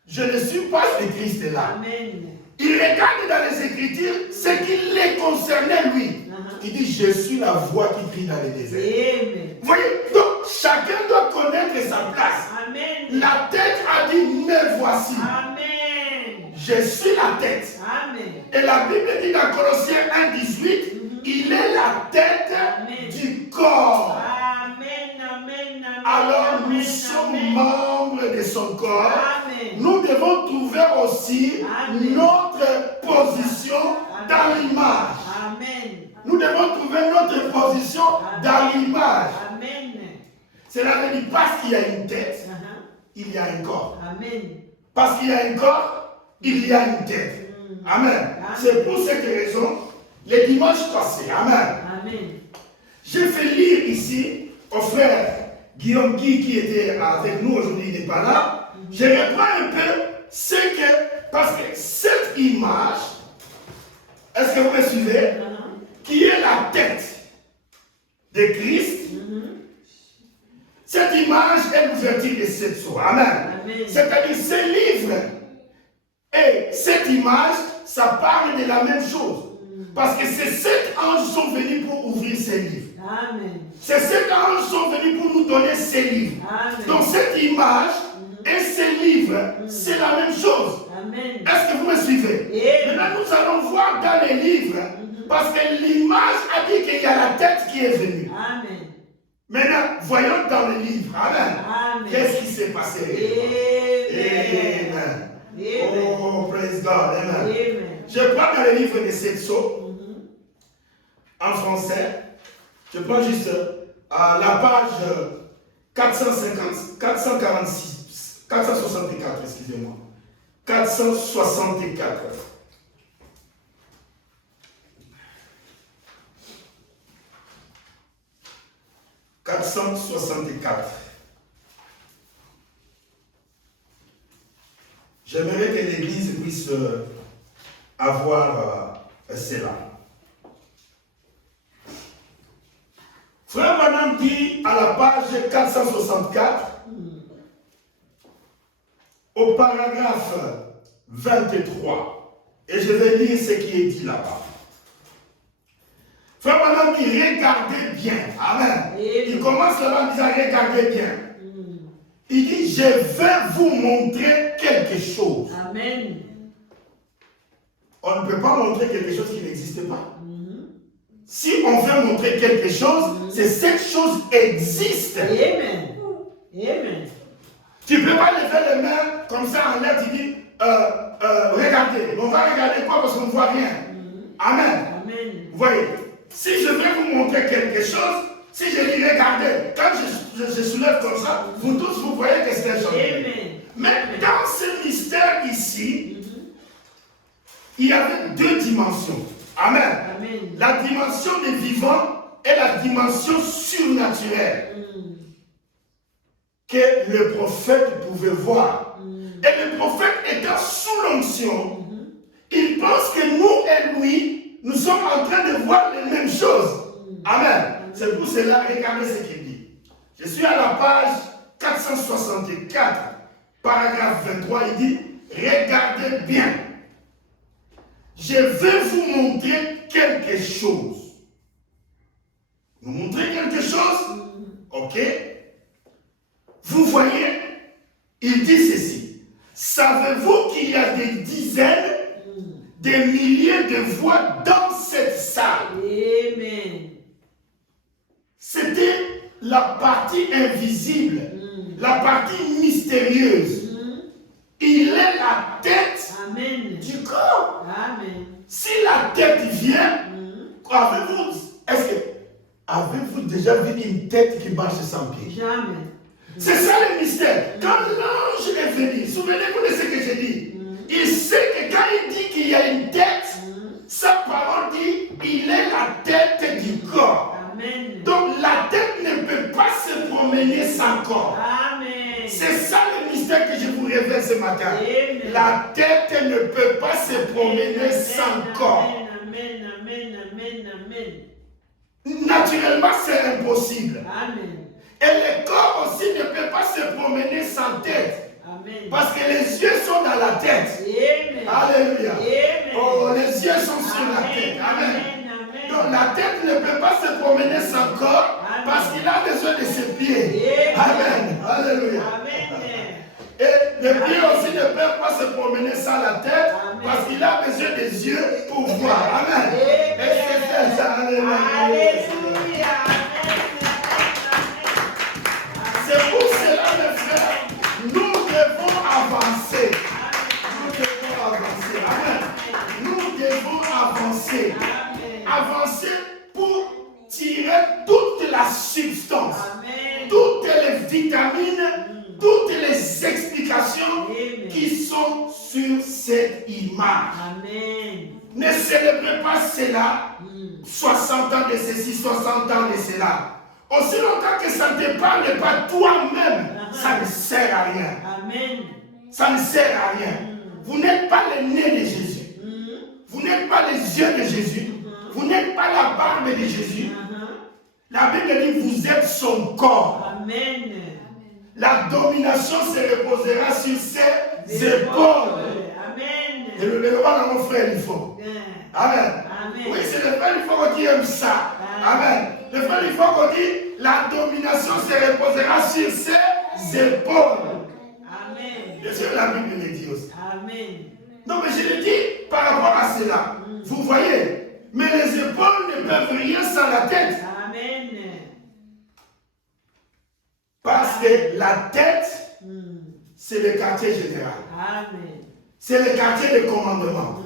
Je ne suis pas le Christ là. Amen. Il regarde dans les Écritures ce qui les concernait lui. Il dit, je suis la voix qui crie dans les déserts. Amen. Vous voyez, donc chacun doit connaître sa place. Amen. La tête a dit, me voici. Amen. Je suis la tête. Amen. Et la Bible dit dans Colossiens 1,18, il est la tête du corps. Amen. Amen. Amen. Alors nous Amen. sommes Amen. membres de son corps. Amen. Nous devons trouver aussi Amen. notre position dans l'image. Amen. Nous devons trouver notre position dans l'image. Amen. Cela veut dire parce qu'il y a une tête, il y a un corps. Amen. Parce qu'il y a un corps, il y a une tête. Amen. C'est pour cette raison, les dimanches passés, Amen, Amen. j'ai fait lire ici au frère Guillaume Guy qui était avec nous aujourd'hui, il n'est pas là. Je reprends un peu ce que, parce que cette image, est-ce que vous me suivez, qui est la tête de Christ, cette image est l'ouverture de cette source. Amen. C'est-à-dire ce livre et cette image, ça parle de la même chose. Parce que c'est sept anges qui sont venus pour ouvrir ces livres. Amen. C'est sept anges qui sont venus pour nous donner ces livres. Amen. Donc cette image Et ces livres, c'est la même chose. Amen. Est-ce que vous me suivez? Maintenant, nous allons voir dans les livres, parce que l'image a dit qu'il y a la tête qui est venue. Amen. Maintenant, voyons dans le livre. Amen. Amen. Qu'est-ce qui s'est passé? Amen. Amen. Oh, praise God. Amen. Amen. Je prends dans le livre de Setso, en français. Je prends juste la page 464, excusez-moi. 464. J'aimerais que l'Église puisse avoir cela. Frère Branham dit à la page 464, au paragraphe 23, et je vais lire ce qui est dit là-bas. Frère Branham dit, regardez bien. Amen. Il commence là-bas en disant, regardez bien. Il dit, je vais vous montrer quelque chose. Amen. On ne peut pas montrer quelque chose qui n'existe pas. Si on veut montrer quelque chose, c'est cette chose existe. Amen. Amen. Tu ne peux pas lever les mains comme ça en l'air, tu dis, regardez. On va regarder quoi parce qu'on ne voit rien. Amen. Amen. Vous voyez, si je vais vous montrer quelque chose, si je dis regardez, quand je soulève comme ça, vous tous vous voyez que c'est un chose. Mais dans ce mystère ici, il y avait deux dimensions. Amen. Amen. La dimension des vivants et la dimension surnaturelle que le prophète pouvait voir. Et le prophète étant sous l'onction, il pense que nous et lui, nous sommes en train de voir les mêmes choses. Amen. C'est pour cela, regardez ce qu'il dit. Je suis à la page 464, paragraphe 23, il dit, regardez bien. Je vais vous montrer quelque chose. Vous montrer quelque chose? Ok. Vous voyez, il dit ceci. Savez-vous qu'il y a des dizaines, des milliers de voix dans cette salle? Amen. C'était la partie invisible, la partie mystérieuse. Il est la tête Amen. du corps. Amen. Si la tête vient, avez-vous déjà vu une tête qui marche sans pied? Jamais. C'est ça le mystère. Quand l'ange est venu, souvenez-vous de ce que j'ai dit. Il sait que quand il dit qu'il y a une tête, sa parole dit il est la tête du corps. Amen. Donc la tête ne peut pas se promener sans corps. Amen. C'est ça le mystère que je vous révèle ce matin. Amen. La tête ne peut pas se promener sans corps. Amen. Amen. Amen. Amen. Naturellement, c'est impossible. Amen. Et le corps aussi ne peut pas se promener sans tête. Amen. Parce que les yeux sont dans la tête. Amen. Alléluia. Amen. Oh, les yeux sont sur la tête. Amen. Amen. Donc la tête ne peut pas se promener sans corps parce qu'il a besoin de ses pieds. Amen. Alléluia. Amen. Et les pieds aussi ne peuvent pas se promener sans la tête parce qu'il a besoin des yeux pour voir. Amen. Et c'est ça. Alléluia. C'est pour cela, mes frères, nous devons avancer. Nous devons avancer. Amen. Nous devons avancer. Avancer pour tirer toute la substance, toutes les vitamines, toutes les explications qui sont sur cette image. Amen. Ne célébrez pas cela, 60 ans de ceci, 60 ans de cela. Aussi longtemps que ça ne te parle pas toi-même, ça ne sert à rien. Amen. Ça ne sert à rien. Vous n'êtes pas le nez de Jésus. Vous n'êtes pas les yeux de Jésus. Vous n'êtes pas la barbe de Jésus. La Bible dit vous êtes son corps. Amen. La domination se reposera sur ses épaules. Amen. Et le roi de mon frère, il faut. Amen. Amen. Oui, c'est le frère, il faut qu'on dise ça. Amen. Le frère, il faut qu'on dise la domination se reposera sur ses épaules. Amen. Bien sûr, la Bible le dit aussi. Amen. Non, mais je le dis par rapport à cela. Vous voyez, mais les épaules ne peuvent rien sans la tête. Amen. Parce que la tête, c'est le quartier général. Amen. C'est le quartier de commandement.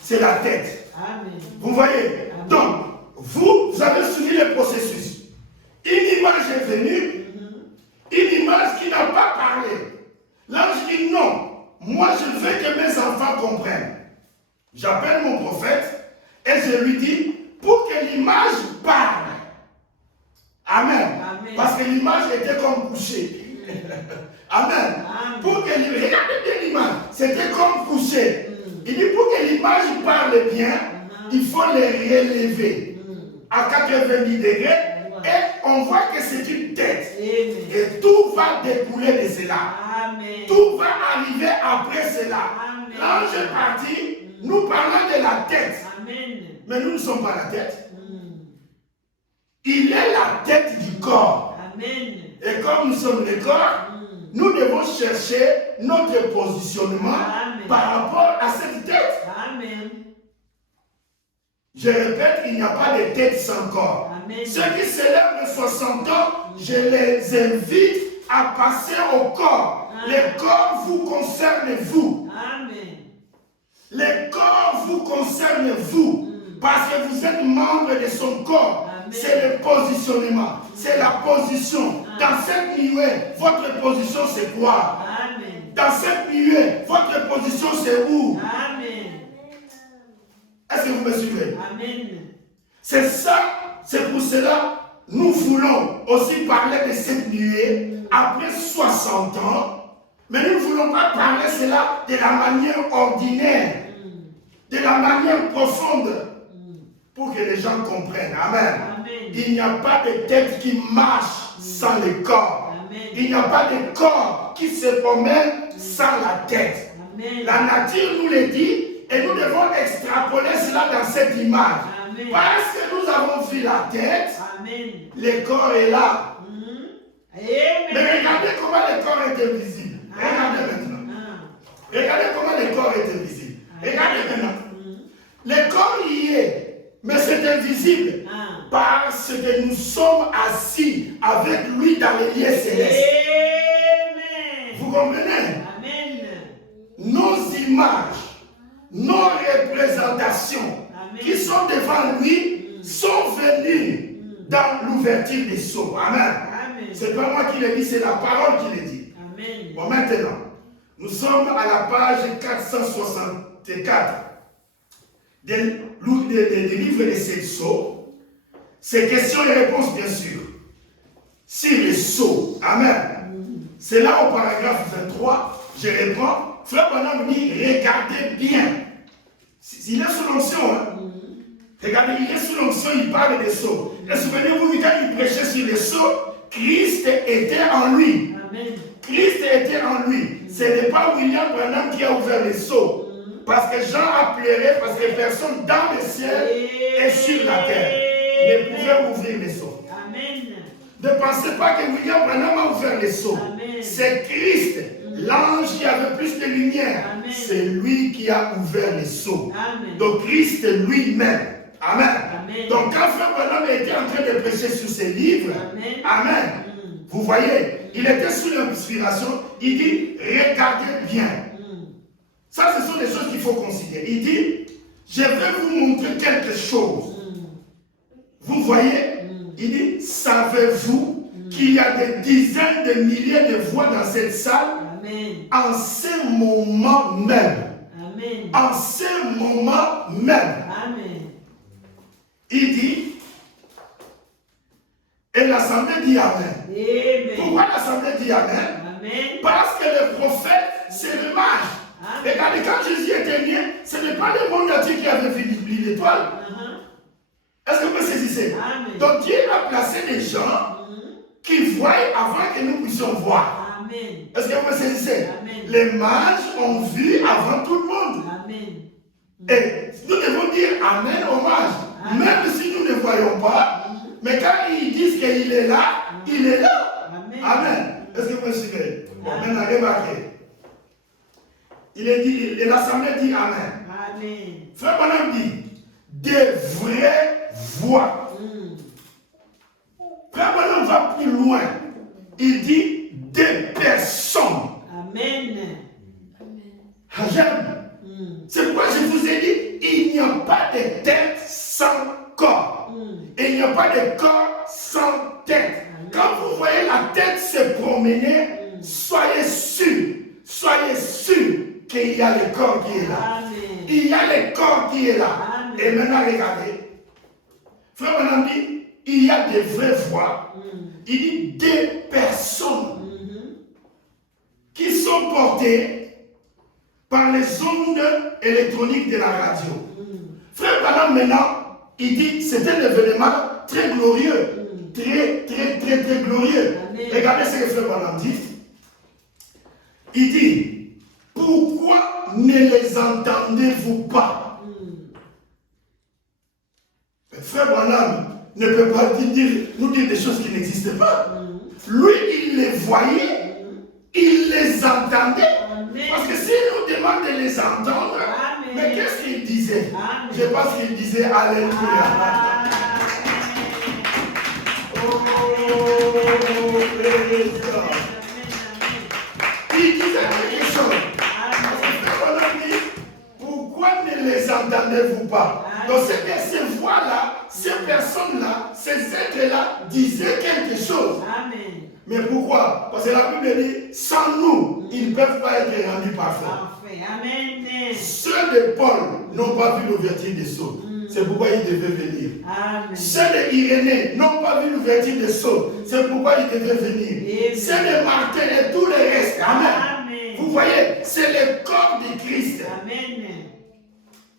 C'est la tête. Amen. Vous voyez? Amen. Donc, vous avez suivi le processus. Une image est venue, une image qui n'a pas parlé. L'ange dit non, moi je veux que mes enfants comprennent. J'appelle mon prophète et je lui dis pour que l'image parle. Amen. Amen. Parce que l'image était comme couchée. Amen. Amen. Pour que regardez bien l'image, c'était comme couché. Il dit pour que l'image parle bien, il faut les relever à 90 degrés et on voit que c'est une tête. Amen. Et tout va découler de cela. Amen. Tout va arriver après cela. Amen. L'ange est parti, nous parlons de la tête. Amen. Mais nous ne sommes pas la tête. Il est la tête du corps. Amen. Et comme nous sommes le corps, nous devons chercher notre positionnement Amen. par rapport à cette tête. Amen. Je répète, il n'y a pas de tête sans corps. Amen. Ceux qui célèbrent 60 ans, je les invite à passer au corps. Le corps vous concerne vous. Amen. Le corps vous concerne vous. Parce que vous êtes membre de son corps. Amen. C'est le positionnement. C'est la position. Dans cette nuée, votre position c'est quoi? Amen. Dans cette nuée, votre position c'est où? Amen. Est-ce que vous me suivez? Amen. C'est ça, c'est pour cela nous voulons aussi parler de cette nuée après 60 ans, mais nous ne voulons pas parler cela de la manière ordinaire, de la manière profonde, pour que les gens comprennent. Amen. Amen. Il n'y a pas de tête qui marche sans le corps. Amen. Il n'y a pas de corps qui se promène sans la tête. Amen. La nature nous le dit et nous devons extrapoler cela dans cette image. Amen. Parce que nous avons vu la tête, Amen. le corps est là. Amen. Mais regardez comment le corps était visible. Regardez maintenant. Regardez comment le corps était visible. Regardez maintenant. Le corps y est, mais c'est invisible. Parce que nous sommes assis avec lui dans les lieux célestes. Amen. Vous comprenez? Amen. Nos images, nos représentations qui sont devant lui sont venues dans l'ouverture des sceaux. Amen. Ce n'est pas moi qui le dis, c'est la parole qui le dit. Amen. Bon, maintenant, nous sommes à la page 464 des livres de ces sceaux. C'est questions et réponses, bien sûr. Sur les sceaux. Amen. C'est là au paragraphe 23, je réponds. Frère Branham dit, regardez bien. Il est sous l'onction. Hein? Regardez, il est sous l'onction, il parle des sceaux. Et souvenez-vous, quand il prêchait sur les sceaux, Christ était en lui. Amen. Christ était en lui. Ce n'est pas William Branham qui a ouvert les sceaux. Parce que Jean a pleuré parce que personne dans le ciel et sur la terre ne pouvait ouvrir les sceaux. Amen. Ne pensez pas que William Branham a ouvert les sceaux. C'est Christ, l'ange qui avait plus de lumière. C'est lui qui a ouvert les sceaux. Amen. Donc Christ lui-même. Amen. Amen. Donc quand Frère Branham était en train de prêcher sur ses livres, Amen. Vous voyez, il était sous l'inspiration. Il dit, regardez bien. Ça, ce sont des choses qu'il faut considérer. Il dit, je vais vous montrer quelque chose. Vous voyez, il dit, savez-vous qu'il y a des dizaines de milliers de voix dans cette salle? Amen. En ce moment même. Amen. En ce moment même. Amen. Il dit, et l'assemblée dit Amen. Amen. Pourquoi l'assemblée dit Amen? Amen. Parce que le prophète, c'est le mage. Regardez, quand Jésus était né, ce n'est pas le monde entier qui avait vu l'étoile. Est-ce que vous saisissez? Amen. Donc Dieu a placé des gens qui voient avant que nous puissions voir. Amen. Est-ce que vous saisissez? Amen. Les mages ont vu avant tout le monde. Amen. Et nous devons dire Amen aux mages. Même si nous ne voyons pas, mais quand ils disent qu'il est là, il est là. Amen. Amen. Est-ce que vous me suivez? Maintenant, remarquez. Il est dit, et l'assemblée dit Amen. Amen. Frère Branham dit, des vraies voix. Frère Branham va plus loin. Il dit, des personnes. Amen. J'aime. C'est pourquoi je vous ai dit, il n'y a pas de tête sans corps. Et il n'y a pas de corps sans tête. Amen. Quand vous voyez la tête se promener, soyez sûr qu'il y a le corps qui est là. Amen. Il y a le corps qui est là. Amen. Et maintenant, regardez. Frère Branham dit, il y a des vraies voix. Il dit des personnes qui sont portées par les ondes électroniques de la radio. Frère Branham maintenant, il dit, c'est un événement très glorieux. Très glorieux. Amen. Regardez ce que Frère Branham dit. Il dit, pourquoi ne les entendez-vous pas? Frère Branham ne peut pas nous dire des choses qui n'existent pas. Lui, il les voyait, il les entendait. Amen. Parce que s'il nous demande de les entendre, Amen. mais qu'est-ce qu'il disait? Amen. Je pense qu'il disait Alléluia. Il disait quelque chose. Pourquoi ne les entendez-vous pas? Donc ces voix-là, ces personnes-là, ces êtres-là disaient quelque chose. Amen. Mais pourquoi? Parce que la Bible dit, sans nous, ils ne peuvent pas être rendus parfaits. Parfait. Amen. Ceux de Paul n'ont pas vu l'ouverture des sceaux. C'est pourquoi ils devaient venir. Amen. Ceux de Irénée n'ont pas vu l'ouverture des sceaux. C'est pourquoi ils devaient venir. Amen. Ceux de Martin et tous les restes. Amen. Amen. Vous voyez, c'est le corps de Christ. Amen.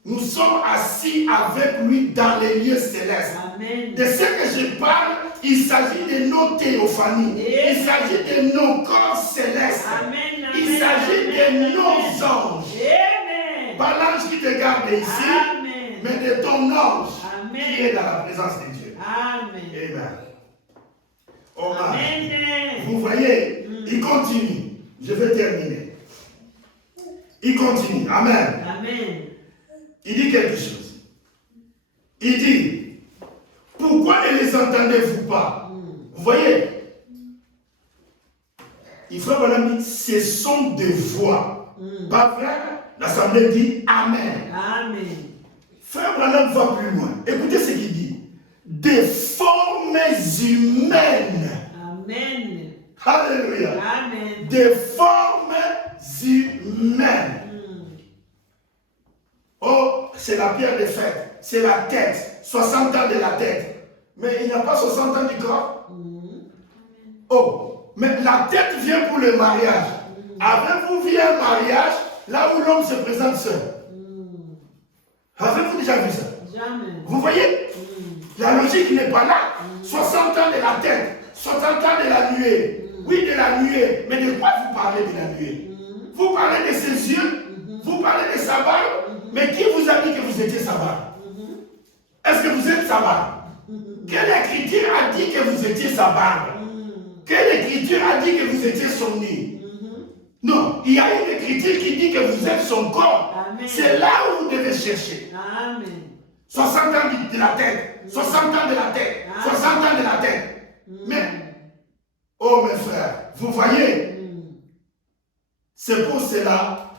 Nous sommes assis avec lui dans les lieux célestes. Amen. De ce que je parle, il s'agit de nos théophanies. Il s'agit de nos corps célestes. Amen. Il s'agit de nos anges. Amen. Pas l'ange qui te garde ici, Amen. mais de ton ange Amen. qui est dans la présence de Dieu. Amen. Amen. Oh, Amen. vous voyez, il continue. Je vais terminer. Il continue. Amen. Amen. Il dit quelque chose. Il dit, pourquoi ne les entendez-vous pas? Vous voyez, il faut dire, ce sont des voix. Pas vrai? L'assemblée dit Amen. Amen. Frère Branham va plus loin. Écoutez ce qu'il dit. Des formes humaines. Amen. Alléluia. Amen. Des formes humaines. Oh, c'est la pierre de fête. C'est la tête. 60 ans de la tête. Mais il n'y a pas 60 ans du corps. Oh, mais la tête vient pour le mariage. Avez-vous vu un mariage là où l'homme se présente seul? Avez-vous déjà vu ça? Jamais. Vous voyez? La logique n'est pas là. 60 ans de la tête, 60 ans de la nuée. Oui, de la nuée. Mais de quoi vous parlez de la nuée? Vous parlez de ses yeux? Vous parlez de sa barbe? Mais qui vous a dit que vous étiez sa barbe? Est-ce que vous êtes sa barbe? Quelle écriture a dit que vous étiez sa barbe? Quelle écriture a dit que vous étiez son nez? Non, il y a une écriture qui dit que vous êtes son corps. C'est là où vous devez chercher. Amen. 60 ans de la tête, 60 ans de la tête, 60 ans de la tête. Mais, oh mes frères, vous voyez, c'est pour cela,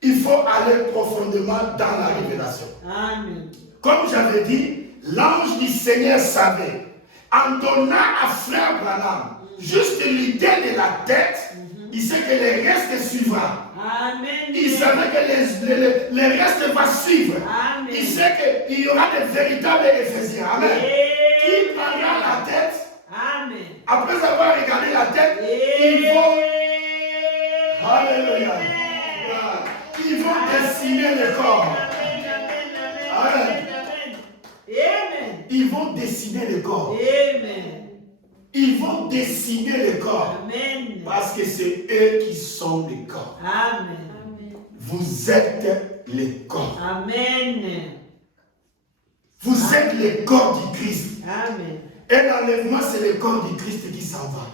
il faut aller profondément dans la révélation. Amen. Comme j'avais dit, l'ange du Seigneur savait, en donnant à frère Branham juste l'idée de la tête, il sait que le reste suivra. Amen. Il savait que le reste va suivre. Amen. Il sait qu'il y aura des véritables Éphésiens. Amen. Qui prendra la tête? Amen. Après avoir regardé la tête, ils vont. Alléluia. Ils vont dessiner le corps. Amen. Amen. Ils vont dessiner le corps. Amen. Ils vont dessiner le corps. Amen. Parce que c'est eux qui sont le corps. Amen. Vous êtes le corps. Amen. Vous êtes le corps du Christ. Amen. Et l'enlèvement, c'est le corps du Christ qui s'en va.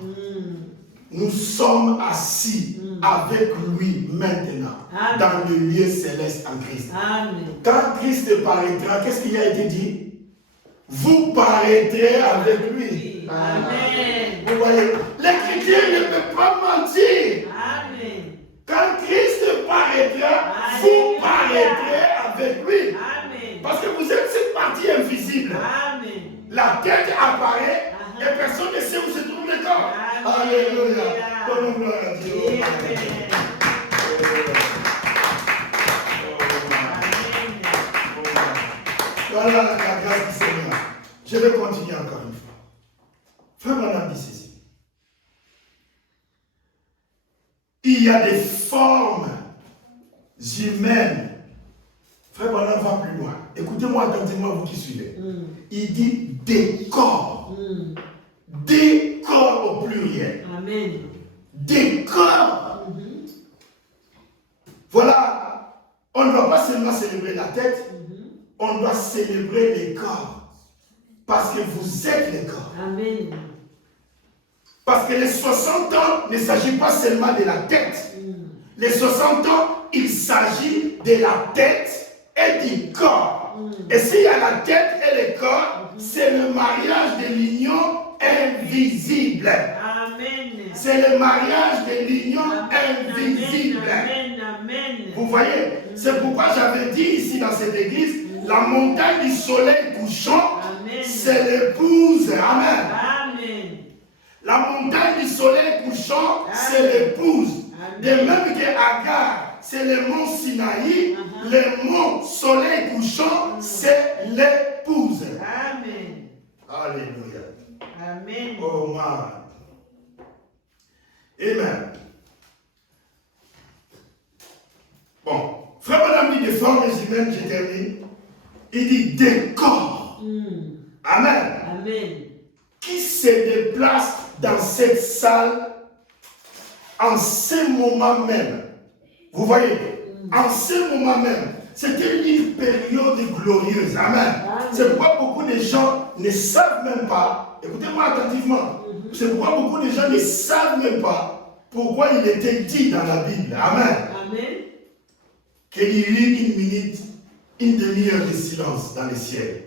Nous sommes assis avec lui maintenant, Amen. dans le lieu céleste en Christ. Amen. Quand Christ paraîtra, qu'est-ce qui a été dit? Vous paraîtrez avec lui. Amen. Vous voyez, l'Écriture ne peut pas mentir. Amen. Quand Christ paraîtra, Alléluia. vous paraîtrez avec lui. Amen. Parce que vous êtes cette partie invisible. Amen. La tête apparaît et personne ne sait où se trouve le corps. Amen. Alléluia. Donnons gloire à Dieu. Amen. Voilà la grâce du Seigneur. Je vais continuer encore une fois. Frère Branham dit ceci. Il y a des formes humaines. Frère Branham va plus loin. Écoutez-moi attentivement, vous qui suivez. Il dit des corps. Des corps au pluriel. Amen. Des corps. Voilà. On ne doit pas seulement célébrer la tête, on doit célébrer les corps. Parce que vous êtes les corps. Amen. Parce que les 60 ans, il ne s'agit pas seulement de la tête. Les 60 ans, il s'agit de la tête et du corps. Et s'il y a la tête et le corps, c'est le mariage de l'union invisible. Amen. C'est le mariage de l'union invisible. Amen. Amen. Vous voyez, c'est pourquoi j'avais dit ici dans cette église, la montagne du soleil couchant, c'est l'épouse. Amen. Amen. La montagne du soleil couchant, c'est l'épouse. De même que Agar, c'est le mont Sinaï, le mont soleil couchant, c'est l'épouse. Amen. Alléluia. Amen. Oh, man. Amen. Bon, frère Madame dit des formes humaines, je termine. Il dit des corps. Amen. Amen. Qui se déplace dans cette salle en ce moment même. Vous voyez, en ce moment même, c'était une période glorieuse. Amen. C'est pourquoi beaucoup de gens ne savent même pas, écoutez-moi attentivement, c'est pourquoi beaucoup de gens ne savent même pas pourquoi il était dit dans la Bible. Amen. Amen. Qu'il y eut une minute, une demi-heure de silence dans le ciel.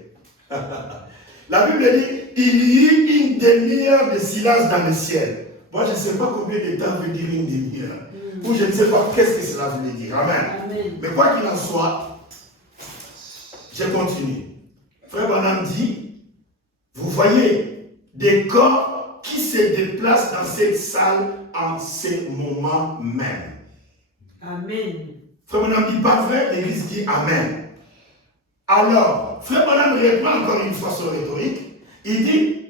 La Bible dit, il y eut une demi-heure de silence dans le ciel. Moi, je ne sais pas combien de temps veut dire une demi-heure. Ou je ne sais pas qu'est-ce que cela veut dire. Amen. Amen. Mais quoi qu'il en soit, je continue. Frère Branham dit, vous voyez des corps qui se déplacent dans cette salle en ce moment même. Amen. Frère Branham dit pas vrai, l'église dit Amen. Alors, Frère Branham répond encore une fois sur rhétorique. Il dit,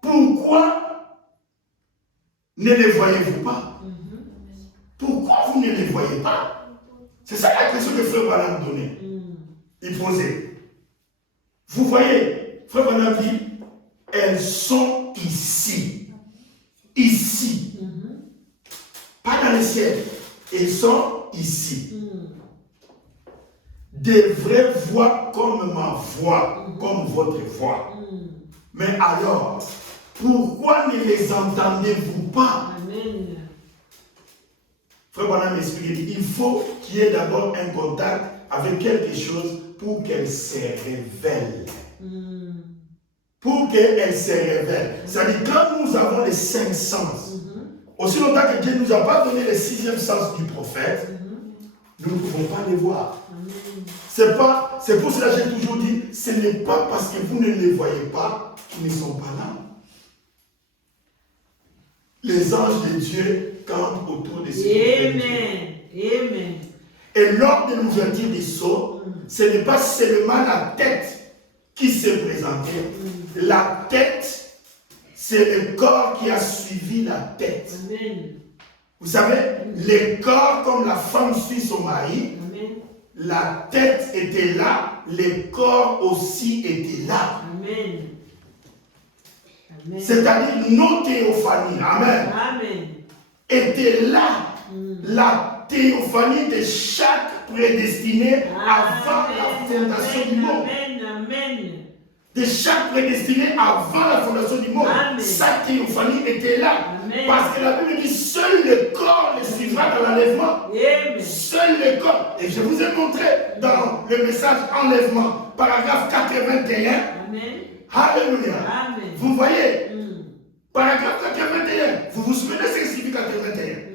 pourquoi ne les voyez-vous pas? Pourquoi vous ne les voyez pas? C'est ça la question que Frère Branham donnait. Il posait. Vous voyez, Frère Branham dit, elles sont ici. Ici. Pas dans le ciel. Elles sont ici. Des vraies voix comme ma voix, comme votre voix. Mais alors, pourquoi ne les entendez-vous pas? Amen. Frère Branham explique, il faut qu'il y ait d'abord un contact avec quelque chose pour qu'elle se révèle. Pour qu'elle se révèle. C'est-à-dire, quand nous avons les 5 sens, aussi longtemps que Dieu ne nous a pas donné le 6e sens du prophète, nous ne pouvons pas les voir. C'est pour cela que j'ai toujours dit, ce n'est pas parce que vous ne les voyez pas qu'ils ne sont pas là. Les anges de Dieu campent autour de ce Amen. Amen. Et lors de l'ouverture des sceaux, ce n'est pas seulement la tête qui s'est présentée. La tête, c'est le corps qui a suivi la tête. Amen. Vous savez, le corps, comme la femme suit son mari, la tête était là, le corps aussi était là. Amen. C'est-à-dire nos théophanies, amen, Amen. étaient là. La théophanie de chaque prédestiné avant la fondation du monde. Amen. Amen. De chaque prédestiné avant la fondation du monde. Amen. Sa théophanie était là. Amen. Parce que la Bible dit seul le corps le suivra dans l'enlèvement. Seul le corps. Et je vous ai montré dans le message enlèvement, paragraphe 81. Alléluia. Vous voyez, paragraphe 81. Vous vous souvenez ce que signifie 81?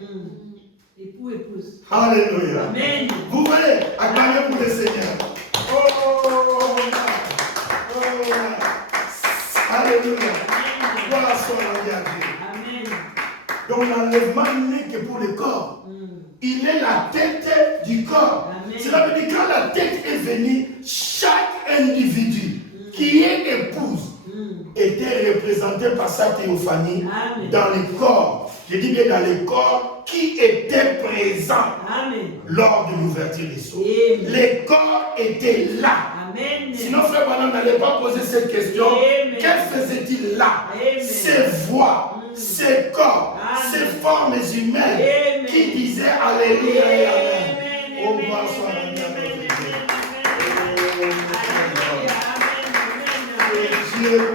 Époux, épouse. Alléluia. Amen. Vous voyez, acclamez pour le Seigneur. Oh, alléluia. Voilà son Dieu. Amen. Donc l'enlèvement n'est que pour le corps. Il est la tête du corps. Cela veut dire que quand la tête est venue, chaque individu qui est épouse était représenté par sa théophanie dans le corps. Je dis bien dans le corps qui était présent lors de l'ouverture des sceaux. Le corps était là. Sinon, frère Branham n'allait pas poser cette question. Qu'est-ce faisait-il là? Ces voix, ces corps, ces formes humaines qui disaient Alléluia et Amen. Oh, gloire soit à Dieu. Dieu